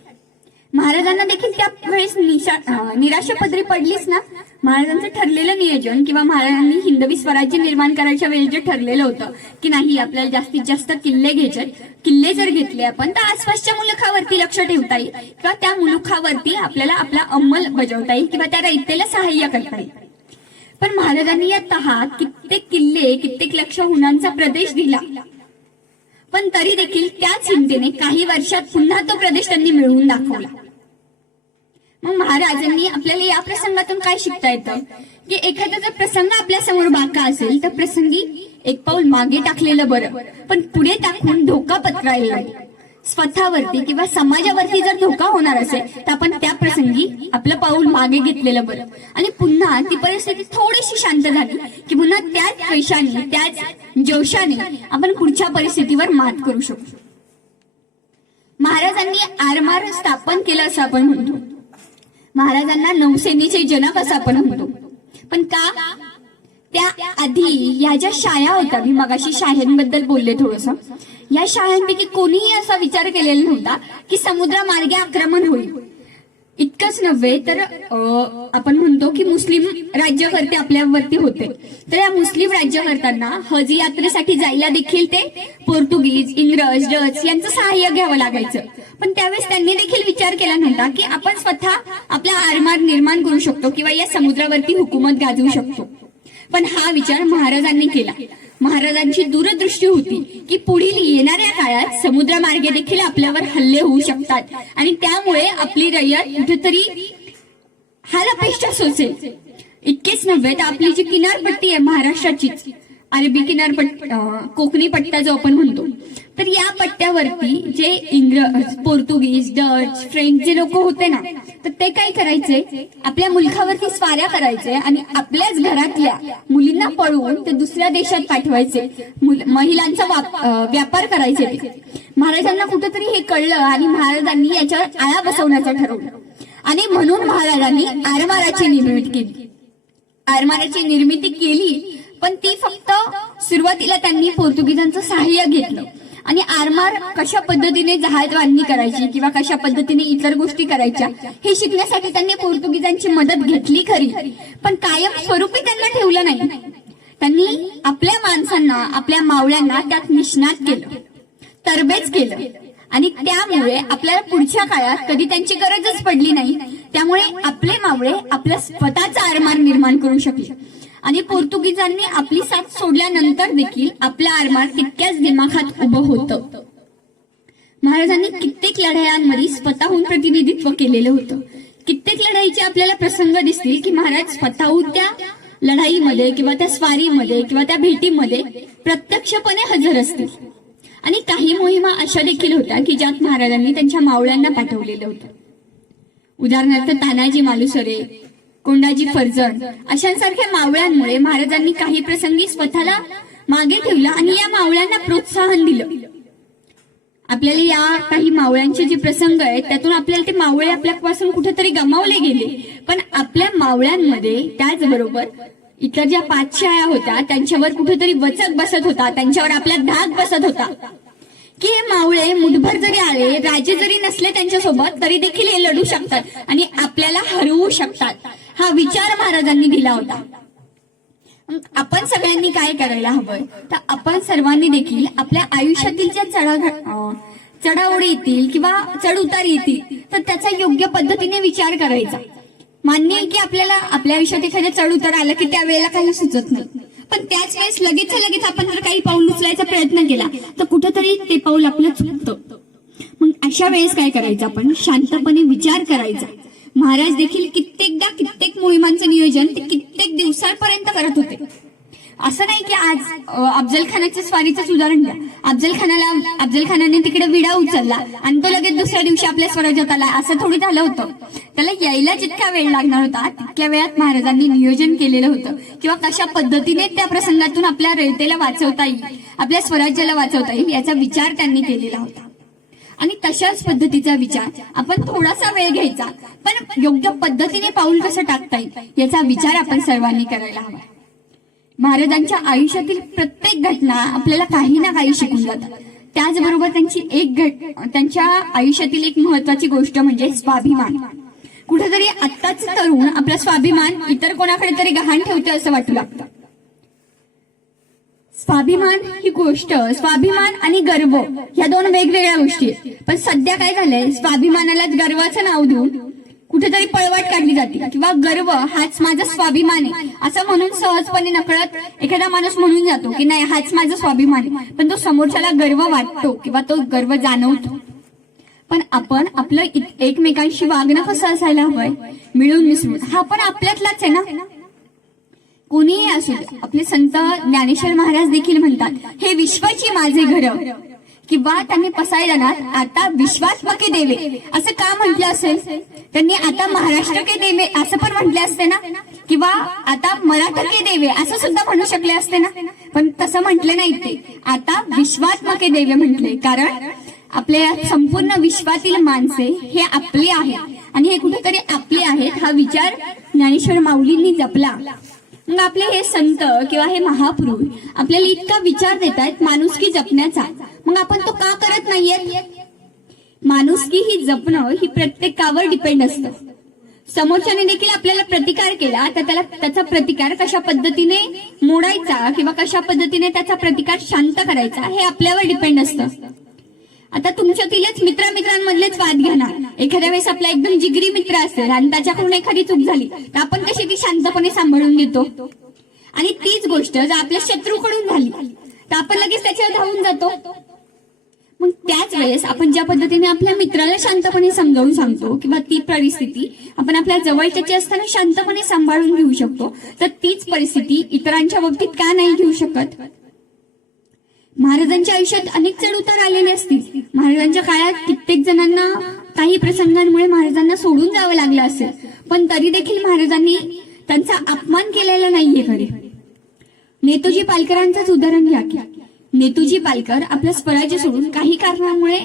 महाराजांना देखील त्या वेळेस निराशा पदरी पडलीच ना. महाराजांचं ठरलेलं नियोजन किंवा महाराजांनी हिंदवी स्वराज्य निर्माण करायच्या वेळी जे ठरलेलं होतं की नाही आपल्याला जास्तीत जास्त किल्ले घ्यायचे, किल्ले जर घेतले आपण तर आसपासच्या मुलुखावरती लक्ष ठेवता येईल किंवा त्या मुलुखावरती आपल्याला आपला अंमल बजावता येईल किंवा त्या रयतेला सहाय्य करता येईल. पण महाराजांनी या तहात कित्येक किल्ले, कित्येक लक्ष हुनांचा प्रदेश दिला, पण तरी देखील त्याच हिमतीने काही वर्षात पुन्हा तो प्रदेश त्यांनी मिळवून दाखवला. मग महाराजांनी आपल्याला या प्रसंगातून काय शिकता येतं की एखादा जर प्रसंग आपल्या समोर बाका असेल तर प्रसंगी एक पाऊल मागे टाकलेलं बरं, पण पुढे टाकून धोका पत्करायला नाही. स्वतःवरती किंवा समाजावरती जर धोका होणार असेल तर आपण त्या प्रसंगी आपलं पाऊल मागे घेतलेलं बरं. आणि पुन्हा ती परिस्थिती थोडीशी शांत झाली की पुन्हा त्याच पैशाने, त्याच जोशाने आपण पुढच्या परिस्थितीवर मात करू शकतो. महाराजांनी आरमार स्थापन केलं असं आपण म्हणतो. महाराजांना नौसेनेचे जनक असं आपण म्हणतो. पण का? त्या आधी या ज्या शाळा होत्या, मी मगाशी शाळांबद्दल बोलले थोडस, या शाळांपैकी कोणीही असा विचार केलेला नव्हता की समुद्रमार्गे आक्रमण होईल. इतकंच नव्हे तर आपण म्हणतो की मुस्लिम राज्यकर्ते आपल्यावरती होते, तर या मुस्लिम राज्यकर्त्यांना हज यात्रेसाठी जायला देखील ते पोर्तुगीज, इंग्रज, डच यांचं सहाय्य घ्यावं लागायचं. पण त्यावेळेस त्यांनी देखील विचार केला नव्हता की आपण स्वतः आपला आरमार निर्माण करू शकतो किंवा या समुद्रावरती हुकूमत गाजवू शकतो. पण हा विचार महाराजांनी केला. महाराजांची दूरदृष्टी होती की पुढील येणाऱ्या काळात समुद्रमार्गे देखील आपल्यावर हल्ले होऊ शकतात आणि त्यामुळे आपली रयत कुठेतरी हालअपेष्टा सोसेल. इतकेच नव्हे तर आपली जी किनारपट्टी आहे महाराष्ट्राचीच, अरबी किनारपट्टी, कोकणी पट्टा जो आपण म्हणतो, तर या पट्ट्यावरती जे इंग्रज, पोर्तुगीज, डच, फ्रेंच जे लोक होते ना, तर ते काय करायचे, आपल्या मुलखावरती स्वाऱ्या करायचे आणि आपल्याच घरातल्या मुलींना पळवून ते दुसऱ्या देशात पाठवायचे, महिलांचा व्यापार करायचे ते. महाराजांना कुठेतरी हे कळलं आणि महाराजांनी याच्यावर आळा बसवण्याचं ठरवलं आणि म्हणून महाराजांनी आरमाराची निर्मिती केली. पण ती फक्त सुरुवातीला त्यांनी पोर्तुगीजांचं सहाय्य घेतलं आणि आरमार कशा पद्धतीने जहाज बांधणी करायची किंवा कशा पद्धतीने इतर गोष्टी करायच्या हे शिकण्यासाठी त्यांनी पोर्तुगीजांची मदत घेतली खरी, पण कायम स्वरूपी त्यांना ठेवलं नाही. त्यांनी आपल्या माणसांना, आपल्या मावळ्यांना त्यात निष्णात केलं, तरबेज केलं आणि त्यामुळे आपल्याला पुढच्या काळात कधी त्यांची गरजच पडली नाही. त्यामुळे आपले मावळे आपलं स्वतःचा आरमार निर्माण करू शकले आणि पोर्तुगीजांनी आपली साथ सोडल्यानंतर देखील आपलं आरमार तितक्याच दिमाखात उभं होतं. महाराजांनी कित्येक लढायांमध्ये स्वतःहून प्रतिनिधित्व केलेलं होतं. कित्येक लढाईचे आपल्याला प्रसंग दिसतील की महाराज स्वतःहून त्या लढाईमध्ये किंवा त्या स्वारीमध्ये किंवा त्या भेटीमध्ये प्रत्यक्षपणे हजर असतील. आणि काही मोहिमा अशा देखील होत्या की ज्यात महाराजांनी त्यांच्या मावळ्यांना पाठवलेलं होतं. उदाहरणार्थ तानाजी मालुसरे, कोंडाजी फर्जंद अशांसारख्या मावळ्यांमुळे महाराजांनी काही प्रसंगी स्वतःला मागे ठेवलं आणि या मावळ्यांना प्रोत्साहन दिलं. आपल्याला या काही मावळ्यांचे जे प्रसंग आहेत त्यातून आपल्याला ते मावळे आपल्यापासून कुठेतरी गमावले गेले, पण आपल्या मावळ्यांमध्ये त्याचबरोबर इतर ज्या पाठशाळा होत्या त्यांच्यावर कुठेतरी वचक बसत होता, त्यांच्यावर आपला धाक बसत होता की हे मावळे मुठभर जरी आले, राजे जरी नसले त्यांच्यासोबत, तरी देखील हे लढू शकतात आणि आपल्याला हरवू शकतात. हा विचार महाराजांनी दिला होता. आपण सगळ्यांनी काय करायला हवंय, तर आपण सर्वांनी देखील आपल्या आयुष्यातील ज्या चढाओढी येतील किंवा चढ उतार येतील तर त्याचा योग्य पद्धतीने विचार करायचा. मान्य आहे की आपल्याला आपल्या आयुष्यात एखाद्या चढ उतार आलं की त्यावेळेला काही सुचत नाही, पण त्याच वेळेस लगेच आपण जर काही पाऊल उचलायचा प्रयत्न केला तर कुठेतरी ते पाऊल आपलं चुकतं. मग अशा वेळेस काय करायचं, आपण शांतपणे विचार करायचा. महाराज देखील कित्येक मोहिमांचं नियोजन ते कित्येक दिवसांपर्यंत करत होते. असं नाही की आज अफजल खानाच्या स्वारीचंच उदाहरण द्या. अफजल खानाने तिकडे विडा उचलला आणि तो लगेच दुसऱ्या दिवशी आपल्या स्वराज्यात आला, असं थोडी झालं होतं. त्याला यायला जितका वेळ लागणार होता तितक्या वेळात महाराजांनी नियोजन केलेलं होतं किंवा कशा पद्धतीने त्या प्रसंगातून आपल्या रयतेला वाचवता येईल, आपल्या स्वराज्याला वाचवता येईल याचा विचार त्यांनी केलेला होता. आणि तशाच पद्धतीचा विचार आपण थोडासा वेळ घ्यायचा, पण योग्य पद्धतीने पाऊल कसं टाकता येईल याचा विचार आपण सर्वांनी करायला हवा. महाराजांच्या आयुष्यातील प्रत्येक घटना आपल्याला काही ना काही शिकून जातात. त्याचबरोबर त्यांच्या आयुष्यातील एक महत्वाची गोष्ट म्हणजे स्वाभिमान. कुठेतरी आत्ताच तरुण आपला स्वाभिमान इतर कोणाकडे तरी गहाण ठेवते असं वाटू लागतं. स्वाभिमान ही गोष्ट, स्वाभिमान आणि गर्व ह्या दोन वेगवेगळ्या गोष्टी आहेत. पण सध्या काय झालंय, स्वाभिमानालाच गर्वाचं नाव देऊन कुठेतरी पळवाट काढली जाते किंवा गर्व हाच माझा स्वाभिमान आहे असं म्हणून सहजपणे नकळत एखादा माणूस म्हणून जातो की नाही हाच माझा स्वाभिमान आहे, पण तो समोरच्याला गर्व वाटतो किंवा तो गर्व जाणवतो. पण आपण आपलं एकमेकांशी वागणं कसं असायला हवंय, मिळून मिसळून. हा पण आपल्यातलाच आहे ना, कोणीही असू दे. आपले संत ज्ञानेश्वर महाराज देखील म्हणतात, हे विश्वाची माझे घर, किंवा त्यांनी पसायदानात आता विश्वात्मके देवे असं का म्हटलं असेल, त्यांनी आता महाराष्ट्र के देवे असं पण म्हटले असते ना, किंवा आता मराठके देवे असं सुद्धा म्हणू शकले असते ना, पण तसं म्हटले नाही. ते आता विश्वात्मके देवे म्हटले, कारण आपल्या संपूर्ण विश्वातील माणसे हे आपले आहेत आणि हे कुठेतरी आपले आहेत हा विचार ज्ञानेश्वर माऊलींनी जपला. मग आपले हे संत किंवा हे महापुरुष आपल्याला इतका विचार देत आहेत माणुसकी जपण्याचा, मग आपण तो का करत नाहीये? माणुसकी ही जपणं ही प्रत्येकावर डिपेंड असतं. समोरच्याने देखील आपल्याला प्रतिकार केला तर त्याचा प्रतिकार कशा पद्धतीने मोडायचा किंवा कशा पद्धतीने त्याचा प्रतिकार शांत करायचा हे आपल्यावर डिपेंड असतं. आता तुमच्यातीलच मित्रांमधलेच वाद घेणार. एखाद्या वेळेस आपला एकदम जिगरी मित्र असेल आणि त्याच्याकडून एखादी चूक झाली तर आपण कशी ती शांतपणे सांभाळून घेतो, आणि तीच गोष्ट जर आपल्या शत्रूकडून झाली तर आपण लगेच त्याच्यावर धावून जातो. मग त्याच वेळेस आपण ज्या पद्धतीने आपल्या मित्राला शांतपणे समजावून सांगतो किंवा ती परिस्थिती आपण आपल्या जवळच्याची असताना शांतपणे सांभाळून घेऊ शकतो, तर तीच परिस्थिती इतरांच्या बाबतीत का नाही घेऊ शकत? महाराजांच्या आयुष्यात अनेक चढउतार आलेले असतील. महाराजांच्या काळात कित्येक जणांना काही प्रसंगांमुळे महाराजांना सोडून जावं लागलं असेल, पण तरी देखील महाराजांनी त्यांचा अपमान केलेला नाहीये खरे. नेतोजी पालकरांचंच उदाहरण घ्या की नेतोजी पालकर आपलं स्वराज्य सोडून काही कारणामुळे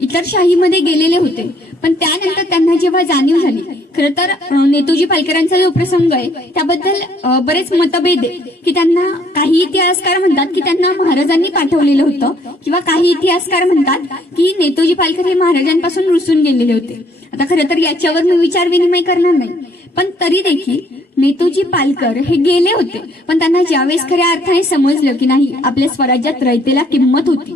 इतर शाहीमध्ये गेलेले होते, पण त्यानंतर त्यांना जेव्हा जाणीव झाली, खरं तर नेतोजी पालकरांचा जो प्रसंग आहे त्याबद्दल बरेच मतभेद आहे की त्यांना काही इतिहासकार म्हणतात की त्यांना महाराजांनी पाठवलेलं होतं, किंवा काही इतिहासकार म्हणतात की नेतोजी पालकर हे महाराजांपासून रुसून गेलेले होते. आता खरं तर याच्यावर मी विचार विनिमय करणार नाही, पण तरी देखील नेतोजी पालकर हे गेले होते, पण त्यांना ज्यावेळेस खऱ्या अर्थाने समजलं की नाही आपल्या स्वराज्यात रयतेला किंमत होती,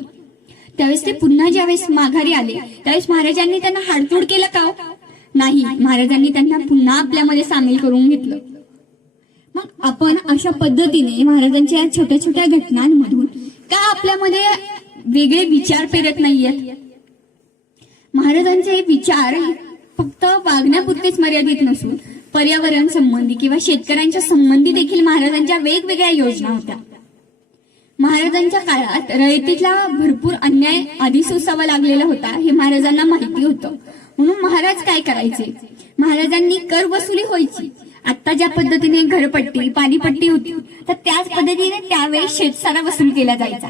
त्यावेळेस ते पुन्हा ज्यावेळेस माघारी आले त्यावेळेस महाराजांनी त्यांना हाडतूड केलं का? नाही, महाराजांनी त्यांना पुन्हा आपल्यामध्ये सामील करून घेतलं. मग आपण अशा पद्धतीने महाराजांच्या या छोट्या छोट्या घटनांमधून का आपल्यामध्ये वेगळे विचार पेरत नाहीयेत? महाराजांचे विचार फक्त वागण्यापुरतेच मर्यादित नसून पर्यावरण संबंधी किंवा शेतकऱ्यांच्या संबंधी देखील महाराजांच्या वेगवेगळ्या योजना होत्या. महाराजांच्या काळात रयतेला भरपूर अन्याय आधी सोसावा लागलेला होता हे महाराजांना माहिती होतं. म्हणून महाराज काय करायचे? महाराजांनी कर वसुली व्हायची. आता ज्या पद्धतीने घरपट्टी पाणीपट्टी होती, तर त्याच पद्धतीने त्यावेळेस शेतसारा वसूल केला जायचा.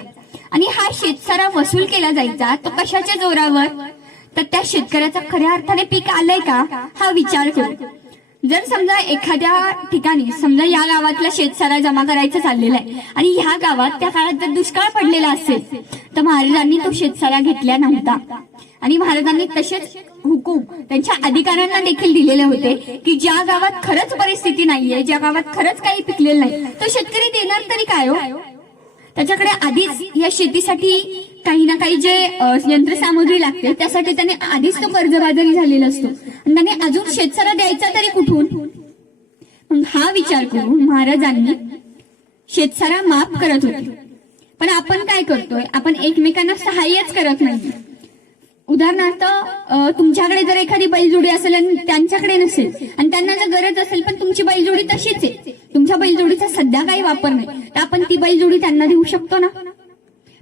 आणि हा शेतसारा वसूल केला जायचा तो कशाच्या जोरावर? तर त्या शेतकऱ्याचा खऱ्या अर्थाने पीक आलंय का हा विचार करू. जर समजा एखाद्या ठिकाणी समजा या गावातला शेतसारा जमा करायचा चाललेला आहे आणि ह्या गावात त्या काळात जर दुष्काळ पडलेला असेल, तर महाराजांनी तो शेतसारा घेतला नव्हता. आणि महाराजांनी तसेच हुकूम त्यांच्या अधिकाऱ्यांना देखील दिलेले होते की ज्या गावात खरंच परिस्थिती नाहीये, ज्या गावात खरंच काही पिकलेलं नाही, तो शेतकरी देणार तरी काय हो? त्याच्याकडे आधीच या शेतीसाठी काही ना काही जे यंत्रसामुग्री लागते त्यासाठी त्याने आधीच तो कर्जबाजारी झालेला असतो आणि त्याने अजून शेतसारा द्यायचा तरी कुठून? मग हा विचार करून महाराजांनी शेतसारा माफ करत होते. पण आपण काय करतोय? आपण एकमेकांना सहाय्यच करत नाही. उदाहरणार्थ तुमच्याकडे जर एखादी बैलजोडी असेल आणि त्यांच्याकडे नसेल आणि त्यांना जर गरज असेल पण तुमची बैलजोडी तशीच आहे, तुमच्या बैलजोडीचा सध्या काही वापर नाही, तर आपण ती बैलजोडी त्यांना देऊ शकतो ना?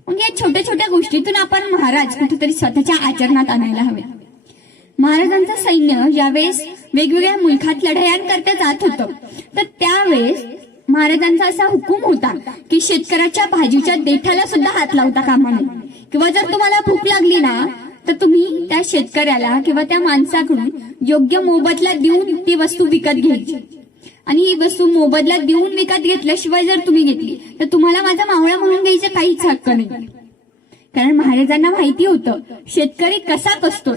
मग या छोट्या छोट्या गोष्टीतून आपण महाराज कुठेतरी स्वतःच्या आचरणात आणायला हवे. महाराजांचं सैन्य ज्यावेळेस वेगवेगळ्या मुलखात लढायांकरता जात होतं, तर त्यावेळेस महाराजांचा असा हुकूम होता की शेतकऱ्याच्या भाजीच्या देठाला सुद्धा हात लावता कामा नये, किंवा जर तुम्हाला भूक लागली ना तर तुम्ही त्या शेतकऱ्याला किंवा त्या माणसाकडून योग्य मोबदला देऊन ती वस्तू विकत घ्यायची. आणि ही वस्तू मोबदला देऊन विकत घेतल्याशिवाय जर तुम्ही घेतली तर तुम्हाला माझा मावळा म्हणून घ्यायचा काहीच हक्क नाही. कारण महाराजांना माहिती होतं शेतकरी कसा कसतोय,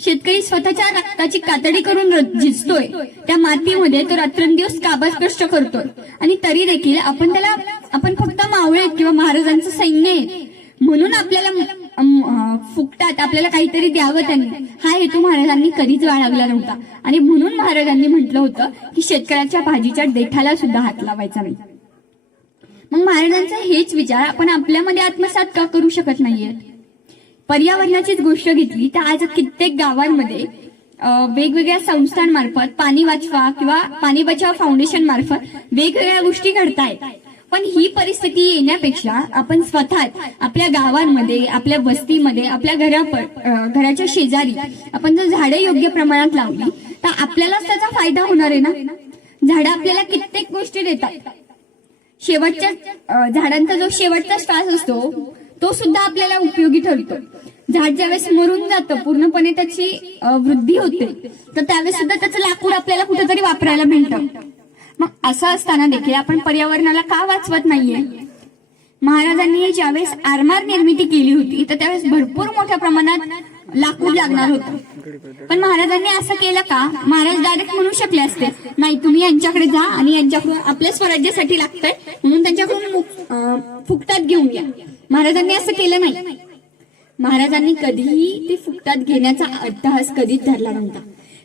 शेतकरी स्वतःच्या रक्ताची कातडी करून झिजतोय त्या मातीमध्ये, तो रात्रंदिवस काबाज कष्ट करतोय, आणि तरी देखील आपण फक्त मावळे किंवा महाराजांचं सैन्य आहे म्हणून आपल्याला फुकटात आपल्याला काहीतरी द्यावं त्यांनी, हा हेतू महाराजांनी कधीच बाळगला नव्हता. आणि म्हणून महाराजांनी म्हटलं होतं की शेतकऱ्याच्या भाजीच्या देठाला सुद्धा हात लावायचा नाही. मग महाराजांचा हेच विचार आपण आपल्यामध्ये आत्मसात का करू शकत नाहीये? पर्यावरणाचीच गोष्ट घेतली तर आज कित्येक गावांमध्ये वेगवेगळ्या संस्थांमार्फत पाणी वाचवा किंवा पाणी बचाव फाउंडेशन मार्फत वेगवेगळ्या गोष्टी घडतायत. पण ही परिस्थिती येण्यापेक्षा आपण स्वतःच आपल्या गावांमध्ये, आपल्या वस्तीमध्ये, आपल्या घराच्या शेजारी आपण जर झाडे योग्य प्रमाणात लावली तर आपल्यालाच त्याचा फायदा होणार आहे ना. झाडं आपल्याला कित्येक गोष्टी देतात. झाडांचा जो शेवटचा श्वास असतो तो सुद्धा आपल्याला उपयोगी ठरतो. झाड ज्यावेळेस मरून जातं, पूर्णपणे त्याची वृद्धी होते, तर त्यावेळेस सुद्धा त्याचं लाकूड आपल्याला कुठेतरी वापरायला मिळतं. मग असं असताना देखील आपण पर्यावरणाला का वाचवत नाहीये? महाराजांनी ज्यावेळेस आरमार निर्मिती केली होती तर त्यावेळेस भरपूर मोठ्या प्रमाणात लाकूड लागणार होतं, पण महाराजांनी असं केलं का? महाराज डायरेक्ट म्हणू शकले असते नाही तुम्ही यांच्याकडे जा आणि यांच्याकडून आपल्या स्वराज्यासाठी लागतंय म्हणून त्यांच्याकडून फुकटात घेऊन या. महाराजांनी असं केलं नाही. महाराजांनी कधीही ते फुकटात घेण्याचा अट्टहास कधीच धरला नव्हता.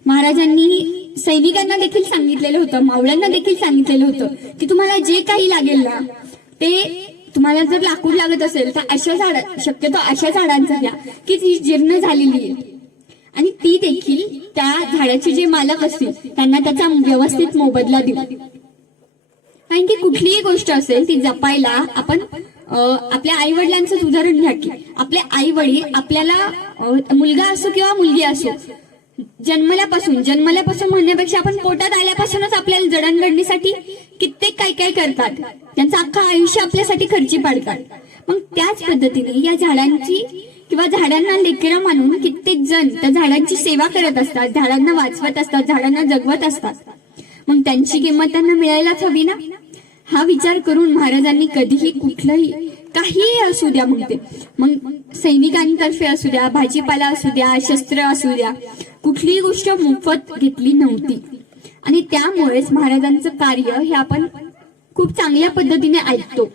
महाराजांनी सैनिकांना देखील सांगितलेलं होतं, मावळ्यांना देखील सांगितलेलं होतं की तुम्हाला जे काही लागेल ना ते तुम्हाला जर लाकूड लागत असेल तर शक्यतो अशा झाडांचा घ्या की ती जीर्ण झालेली आहे, आणि ती देखील त्या झाडाचे जे मालक असतील त्यांना त्याचा व्यवस्थित मोबदला देऊ. कारण की कुठलीही गोष्ट असेल ती जपायला आपण आपल्या आई वडिलांचंच उदाहरण घ्या की आपले आई वडील आपल्याला मुलगा असो किंवा मुलगी असो जन्मल्यापासून म्हणण्यापेक्षा आपण पोटात आल्यापासूनच आपल्याला जडणघडणीसाठी कित्येक काय करतात, त्यांचं अख्खं आयुष्य आपल्यासाठी खर्ची पाडतात. मग त्याच पद्धतीने या झाडांची किंवा झाडांना लेकरं मानून कित्येक जण त्या झाडांची सेवा करत असतात, झाडांना वाचवत असतात, झाडांना जगवत असतात. मग त्यांची किंमत त्यांना मिळायलाच हवी ना. हा विचार करून महाराजांनी कधीही कुठलंही काहीही असू द्या, मग सैनिकांतर्फे असू द्या, भाजीपाला असू द्या, शस्त्र असू द्या, कुठलीही गोष्ट मोफत घेतली नव्हती. आणि त्यामुळेच महाराजांचं कार्य हे आपण खूप चांगल्या पद्धतीने ऐकतो.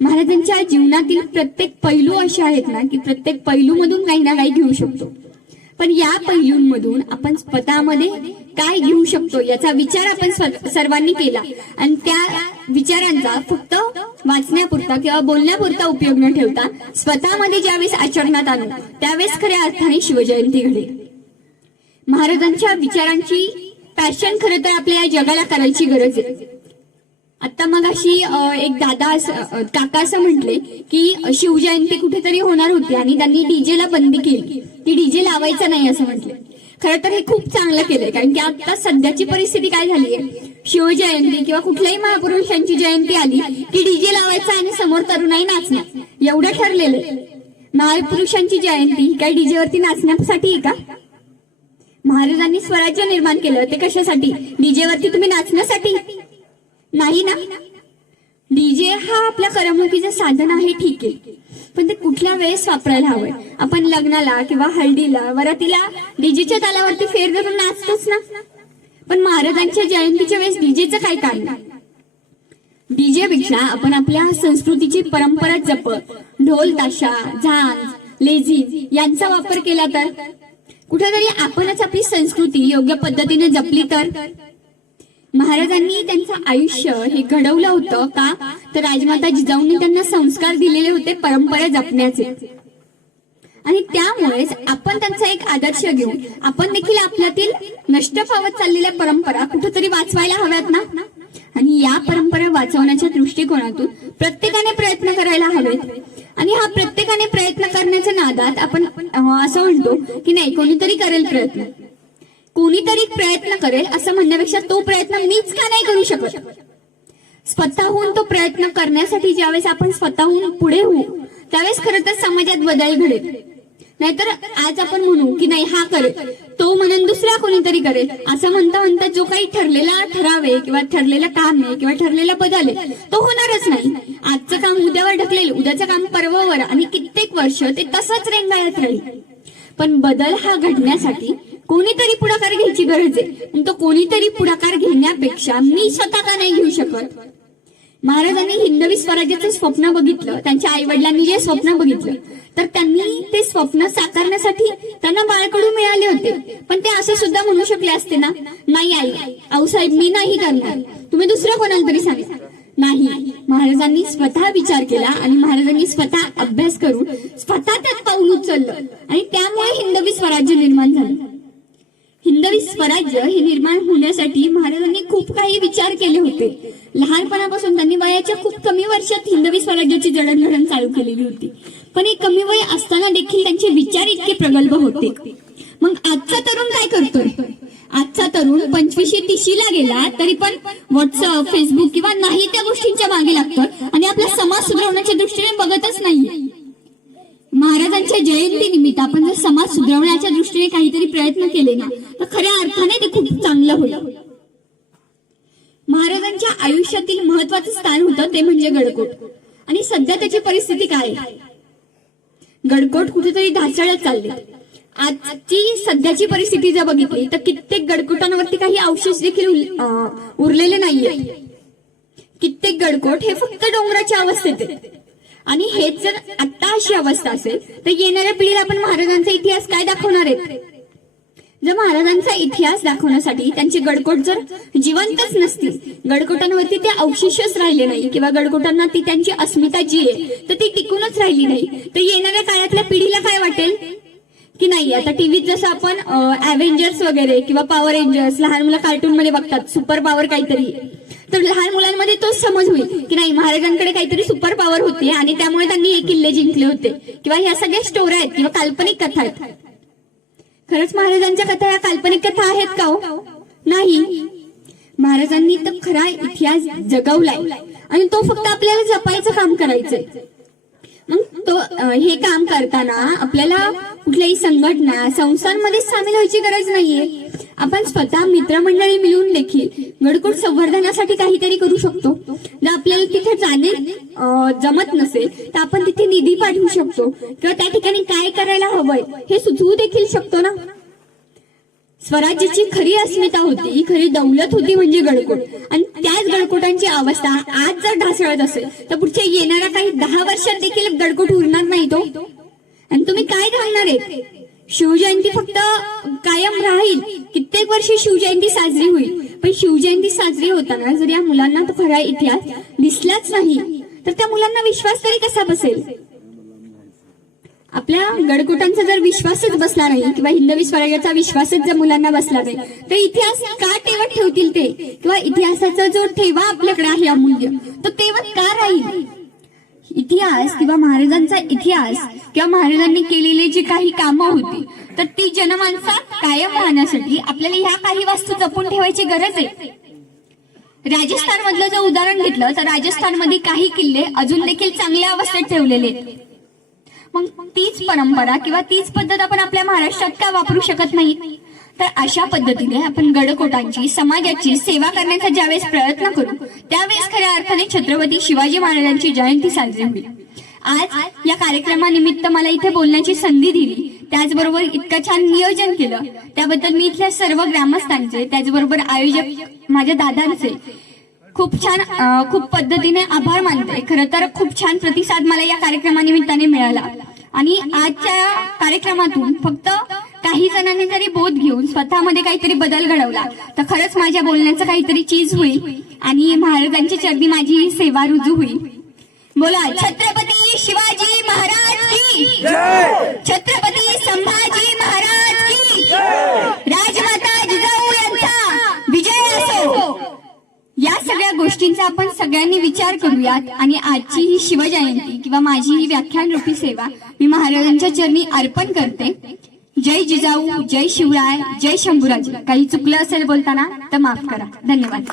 महाराजांच्या जीवनातील प्रत्येक पैलू असे आहेत ना की प्रत्येक पैलूमधून काही ना काही घेऊ शकतो. पण या पैलूंमधून आपण स्वतःमध्ये काय घेऊ शकतो याचा विचार आपण सर्वांनी केला, आणि त्या विचारांचा फक्त वाचण्यापुरता किंवा बोलण्यापुरता उपयोग न ठेवता स्वतःमध्ये ज्यावेळेस आचरणात आणू त्यावेळेस खऱ्या अर्थाने शिवजयंती घडेल. महाराजांच्या विचारांची पॅशन खरं तर आपल्या या जगाला करायची गरज आहे. आता मग अशी एक काका असं म्हटले की शिवजयंती कुठेतरी होणार होती आणि त्यांनी डीजेला बंदी केली, की डीजे लावायचं नाही असं म्हटले. खरं तर हे खूप चांगलं केलंय, कारण की आता सध्याची परिस्थिती काय झाली आहे, शिवजयंती किंवा कुठल्याही महापुरुषांची जयंती आली की डीजे लावायचा आणि समोर तरुणाई नाचणार, एवढं ठरलेलं आहे. महापुरुषांची जयंती काय डीजेवरती नाचण्यासाठी आहे का? महाराजांनी स्वराज्य निर्माण केलं ते कशासाठी? डीजेवरती तुम्ही नाचण्यासाठी नाही ना. डीजे हा आपल्या करमणुकीचं साधन आहे, ठीक आहे, पण ते कुठल्या वेळेस वापरायला हवंय. आपण लग्नाला किंवा हळदीला वरातीला डीजेच्या तालावरती फेर धरून नाचतोच ना. पण महाराजांच्या जयंतीच्या वेळेस डीजेचं काय कारण? डीजेपेक्षा आपण आपल्या संस्कृतीची परंपरा जपत ढोल ताशा झांज लेझिम यांचा वापर केला तर कुठेतरी आपणच आपली संस्कृती योग्य पद्धतीने जपली तर. महाराजांनी त्यांचं आयुष्य हे घडवलं होतं का, तर राजमाता जिजाऊंनी त्यांना संस्कार दिलेले होते परंपरा जपण्याचे, आणि त्यामुळेच आपण त्यांचा एक आदर्श घेऊन आपण देखील आपल्यातील नष्ट पावत चाललेल्या परंपरा कुठेतरी वाचवायला हव्यात ना. आणि या परंपरा वाचवण्याच्या दृष्टिकोनातून प्रत्येकाने प्रयत्न करायला हवेत. आणि हा प्रत्येकाने प्रयत्न करण्याच्या नादात आपण असं म्हणतो की नाही कोणीतरी करेल प्रयत्न, कोणीतरी प्रयत्न करेल असं म्हणण्यापेक्षा तो प्रयत्न मीच का नाही करू शकत. स्वतःहून तो प्रयत्न करण्यासाठी ज्यावेळेस आपण स्वतःहून पुढे होऊ त्यावेळेस खरं तर समाजात बदल घडेल. नाहीतर आज आपण म्हणू की नाही हा करेल, तो म्हणून दुसरा कोणीतरी करेल, असं म्हणता जो काही ठरलेला ठराव आहे किंवा ठरलेलं काम आहे किंवा ठरलेला बदल आहे तो होणारच नाही. आजचं काम उद्यावर ढकलेल, उद्याचं काम परवावर, आणि कित्येक वर्ष ते तसंच रेंगाळत राहील. पण बदल हा घडण्यासाठी कोणीतरी पुढाकार घ्यायची गरज आहे. तो कोणीतरी पुढाकार घेण्यापेक्षा मी स्वतः का नाही घेऊ शकत? महाराजांनी हिंदवी स्वराज्याचं स्वप्न बघितलं, त्यांच्या आई वडिलांनी जे स्वप्न बघितलं तर त्यांनी ते स्वप्न साकारण्यासाठी त्यांना बाळकडू मिळाले होते. पण ते असे सुद्धा म्हणू शकले असते ना, नाही आई आऊसाहेब मी नाही करणार, तुम्ही दुसरं कोणाला तरी सांगा. नाही, महाराजांनी स्वतः विचार केला आणि महाराजांनी स्वतः अभ्यास करून स्वतः त्यात पाऊल उचललं, आणि त्यामुळे हिंदवी स्वराज्य निर्माण झालं. हिंदवी स्वराज्य हे निर्माण होण्यासाठी महाराजांनी खूप काही विचार केले होते. लहानपणापासून त्यांनी वयाच्या खूप कमी वर्षात हिंदवी स्वराज्याची जडणघडण चालू केलेली होती. पण हे कमी वय असताना देखील त्यांचे विचार इतके प्रगल्भ होते. मग आजचा तरुण काय करतोय? आजचा तरुण 25-30ला गेला तरी पण व्हॉट्सअप फेसबुक किंवा नाही त्या गोष्टींच्या मागे लागतं आणि आपला समाज सुधारण्याच्या दृष्टीने बघतच नाहीये. महाराजांच्या जयंती निमित्त आपण जर समाज सुधारण्याच्या दृष्टीने काहीतरी प्रयत्न केले ना तर खऱ्या अर्थाने ते खूप चांगलं होईल. महाराजांच्या आयुष्यातील महत्वाचं स्थान होतं ते म्हणजे गडकोट, आणि सध्या त्याची परिस्थिती काय? गडकोट कुठेतरी ढासळत चालले. आजची सध्याची परिस्थिती जर बघितली तर कित्येक गडकोटांवरती काही अवशेष देखील उरलेले नाहीये. कित्येक गडकोट हे फक्त डोंगराच्या अवस्थेत आहेत. आणि हेच जर आता अशी अवस्था असेल तर येणाऱ्या पिढीला आपण महाराजांचा इतिहास काय दाखवणार आहेत? जर महाराजांचा इतिहास दाखवण्यासाठी त्यांचे गडकोट जर जिवंतच नसतील, गडकोटांवरती ते अवशेषच राहिले नाही किंवा गडकोटांना ती त्यांची अस्मिता जी आहे तर ती टिकूनच राहिली नाही, तर येणाऱ्या काळातल्या पिढीला काय वाटेल की नाही, आता टीव्हीत जसं आपण अव्हेंजर्स वगैरे किंवा पॉवर रेंजर्स लहान मुलं कार्टून मध्ये बघतात, सुपर पॉवर काहीतरी, तर लहान मुलांमध्ये तोच समज होईल की नाही महाराजांकडे काहीतरी सुपर पॉवर होती आणि त्यामुळे त्यांनी हे किल्ले जिंकले होते किंवा ह्या सगळ्या स्टोऱ्या आहेत किंवा काल्पनिक कथा आहेत. खरंच महाराजांच्या कथा या काल्पनिक कथा आहेत का हो? नाही. महाराजांनी तर खरा इतिहास जगवलाय आणि तो फक्त आपल्याला जपायचं काम करायचंय. मग तो हे काम करताना आपल्याला कुठल्याही संघटना संस्थांमध्ये सामील व्हायची गरज नाहीये. आपण स्वतः मित्रमंडळी मिळून देखील गडकोट संवर्धनासाठी काहीतरी करू शकतो. जर आपल्याला तिथे जाणे जमत नसेल तर आपण तिथे निधी पाठवू शकतो किंवा त्या ठिकाणी काय करायला हवंय हे सुचवू देखील शकतो ना. स्वराज्याची खरी अस्मिता होती, खरी दौलत होती म्हणजे गडकोट, आणि त्याच गडकोटांची अवस्था आज जर ढासळत असेल तर पुढच्या येणाऱ्या काही 10 वर्षात देखील गडकोट उरणार नाही तो. आणि तुम्ही काय घालणार आहेत? शिवजयंती फक्त कायम राहील, कित्येक वर्षे शिवजयंती साजरी होईल, पण शिवजयंती साजरी होताना जर या मुलांना तो खरा इतिहास दिसलाच नाही तर त्या मुलांना विश्वास तरी कसा बसेल? आपल्या गडकोटांचा जर विश्वासच बसला नाही किंवा हिंदवी स्वराज्याचा विश्वासच जर मुलांना बसला नाही तर इतिहास का तेवत ठेवतील ते, किंवा इतिहासाचा जो ठेवा आपल्याकडे आहे अमूल्य तो तेवत का राहील? इतिहास किंवा महाराजांचा इतिहास किंवा महाराजांनी केलेली जी काही कामं होती तर ती जनमानसात कायम राहण्यासाठी आपल्याला ह्या काही वस्तू जपून ठेवायची गरज आहे. राजस्थान मधलं जर उदाहरण घेतलं तर राजस्थानमध्ये काही किल्ले अजून देखील चांगल्या अवस्थेत ठेवलेले आहेत. मग तीच परंपरा किंवा तीच पद्धत आपण आपल्या महाराष्ट्रात का वापरू शकत नाही? तर अशा पद्धतीने आपण गडकोटांची समाजाची सेवा करण्याचा ज्यावेळेस प्रयत्न करू त्यावेळेस खऱ्या अर्थाने छत्रपती शिवाजी महाराजांची जयंती साजरी होईल. आज या कार्यक्रमानिमित्त मला इथे बोलण्याची संधी दिली, त्याचबरोबर इतकं छान नियोजन केलं त्याबद्दल मी इथल्या सर्व ग्रामस्थांचे त्याचबरोबर आयोजक माझ्या दादांचे खूप छान खूप पद्धतीने आभार मानते. खरं तर खूप छान प्रतिसाद मला या कार्यक्रमानिमित्ताने मिळाला आणि आजच्या कार्यक्रमातून फक्त काही जणांनी जरी बोध घेऊन स्वतःमध्ये काहीतरी बदल घडवला तर खरंच माझ्या बोलण्याचं काहीतरी चीज होईल आणि महाराजांच्या चरणी माझी सेवा रुजू होईल. बोला छत्रपती शिवाजी महाराज की जय, छत्रपती संभाजी महाराज की जय, राजमाता जिजाऊ यांचा विजय असो. या सगळ्या गोष्टींचा आपण सगळ्यांनी विचार करूयात आणि आजची ही शिवजयंती किंवा माझी ही व्याख्यान रूपी सेवा मी महाराजांच्या चरणी अर्पण करते. जय जिजाऊ, जय शिवराय, जय शंभूराज. काही चुकलं असेल बोलताना तर माफ करा. धन्यवाद.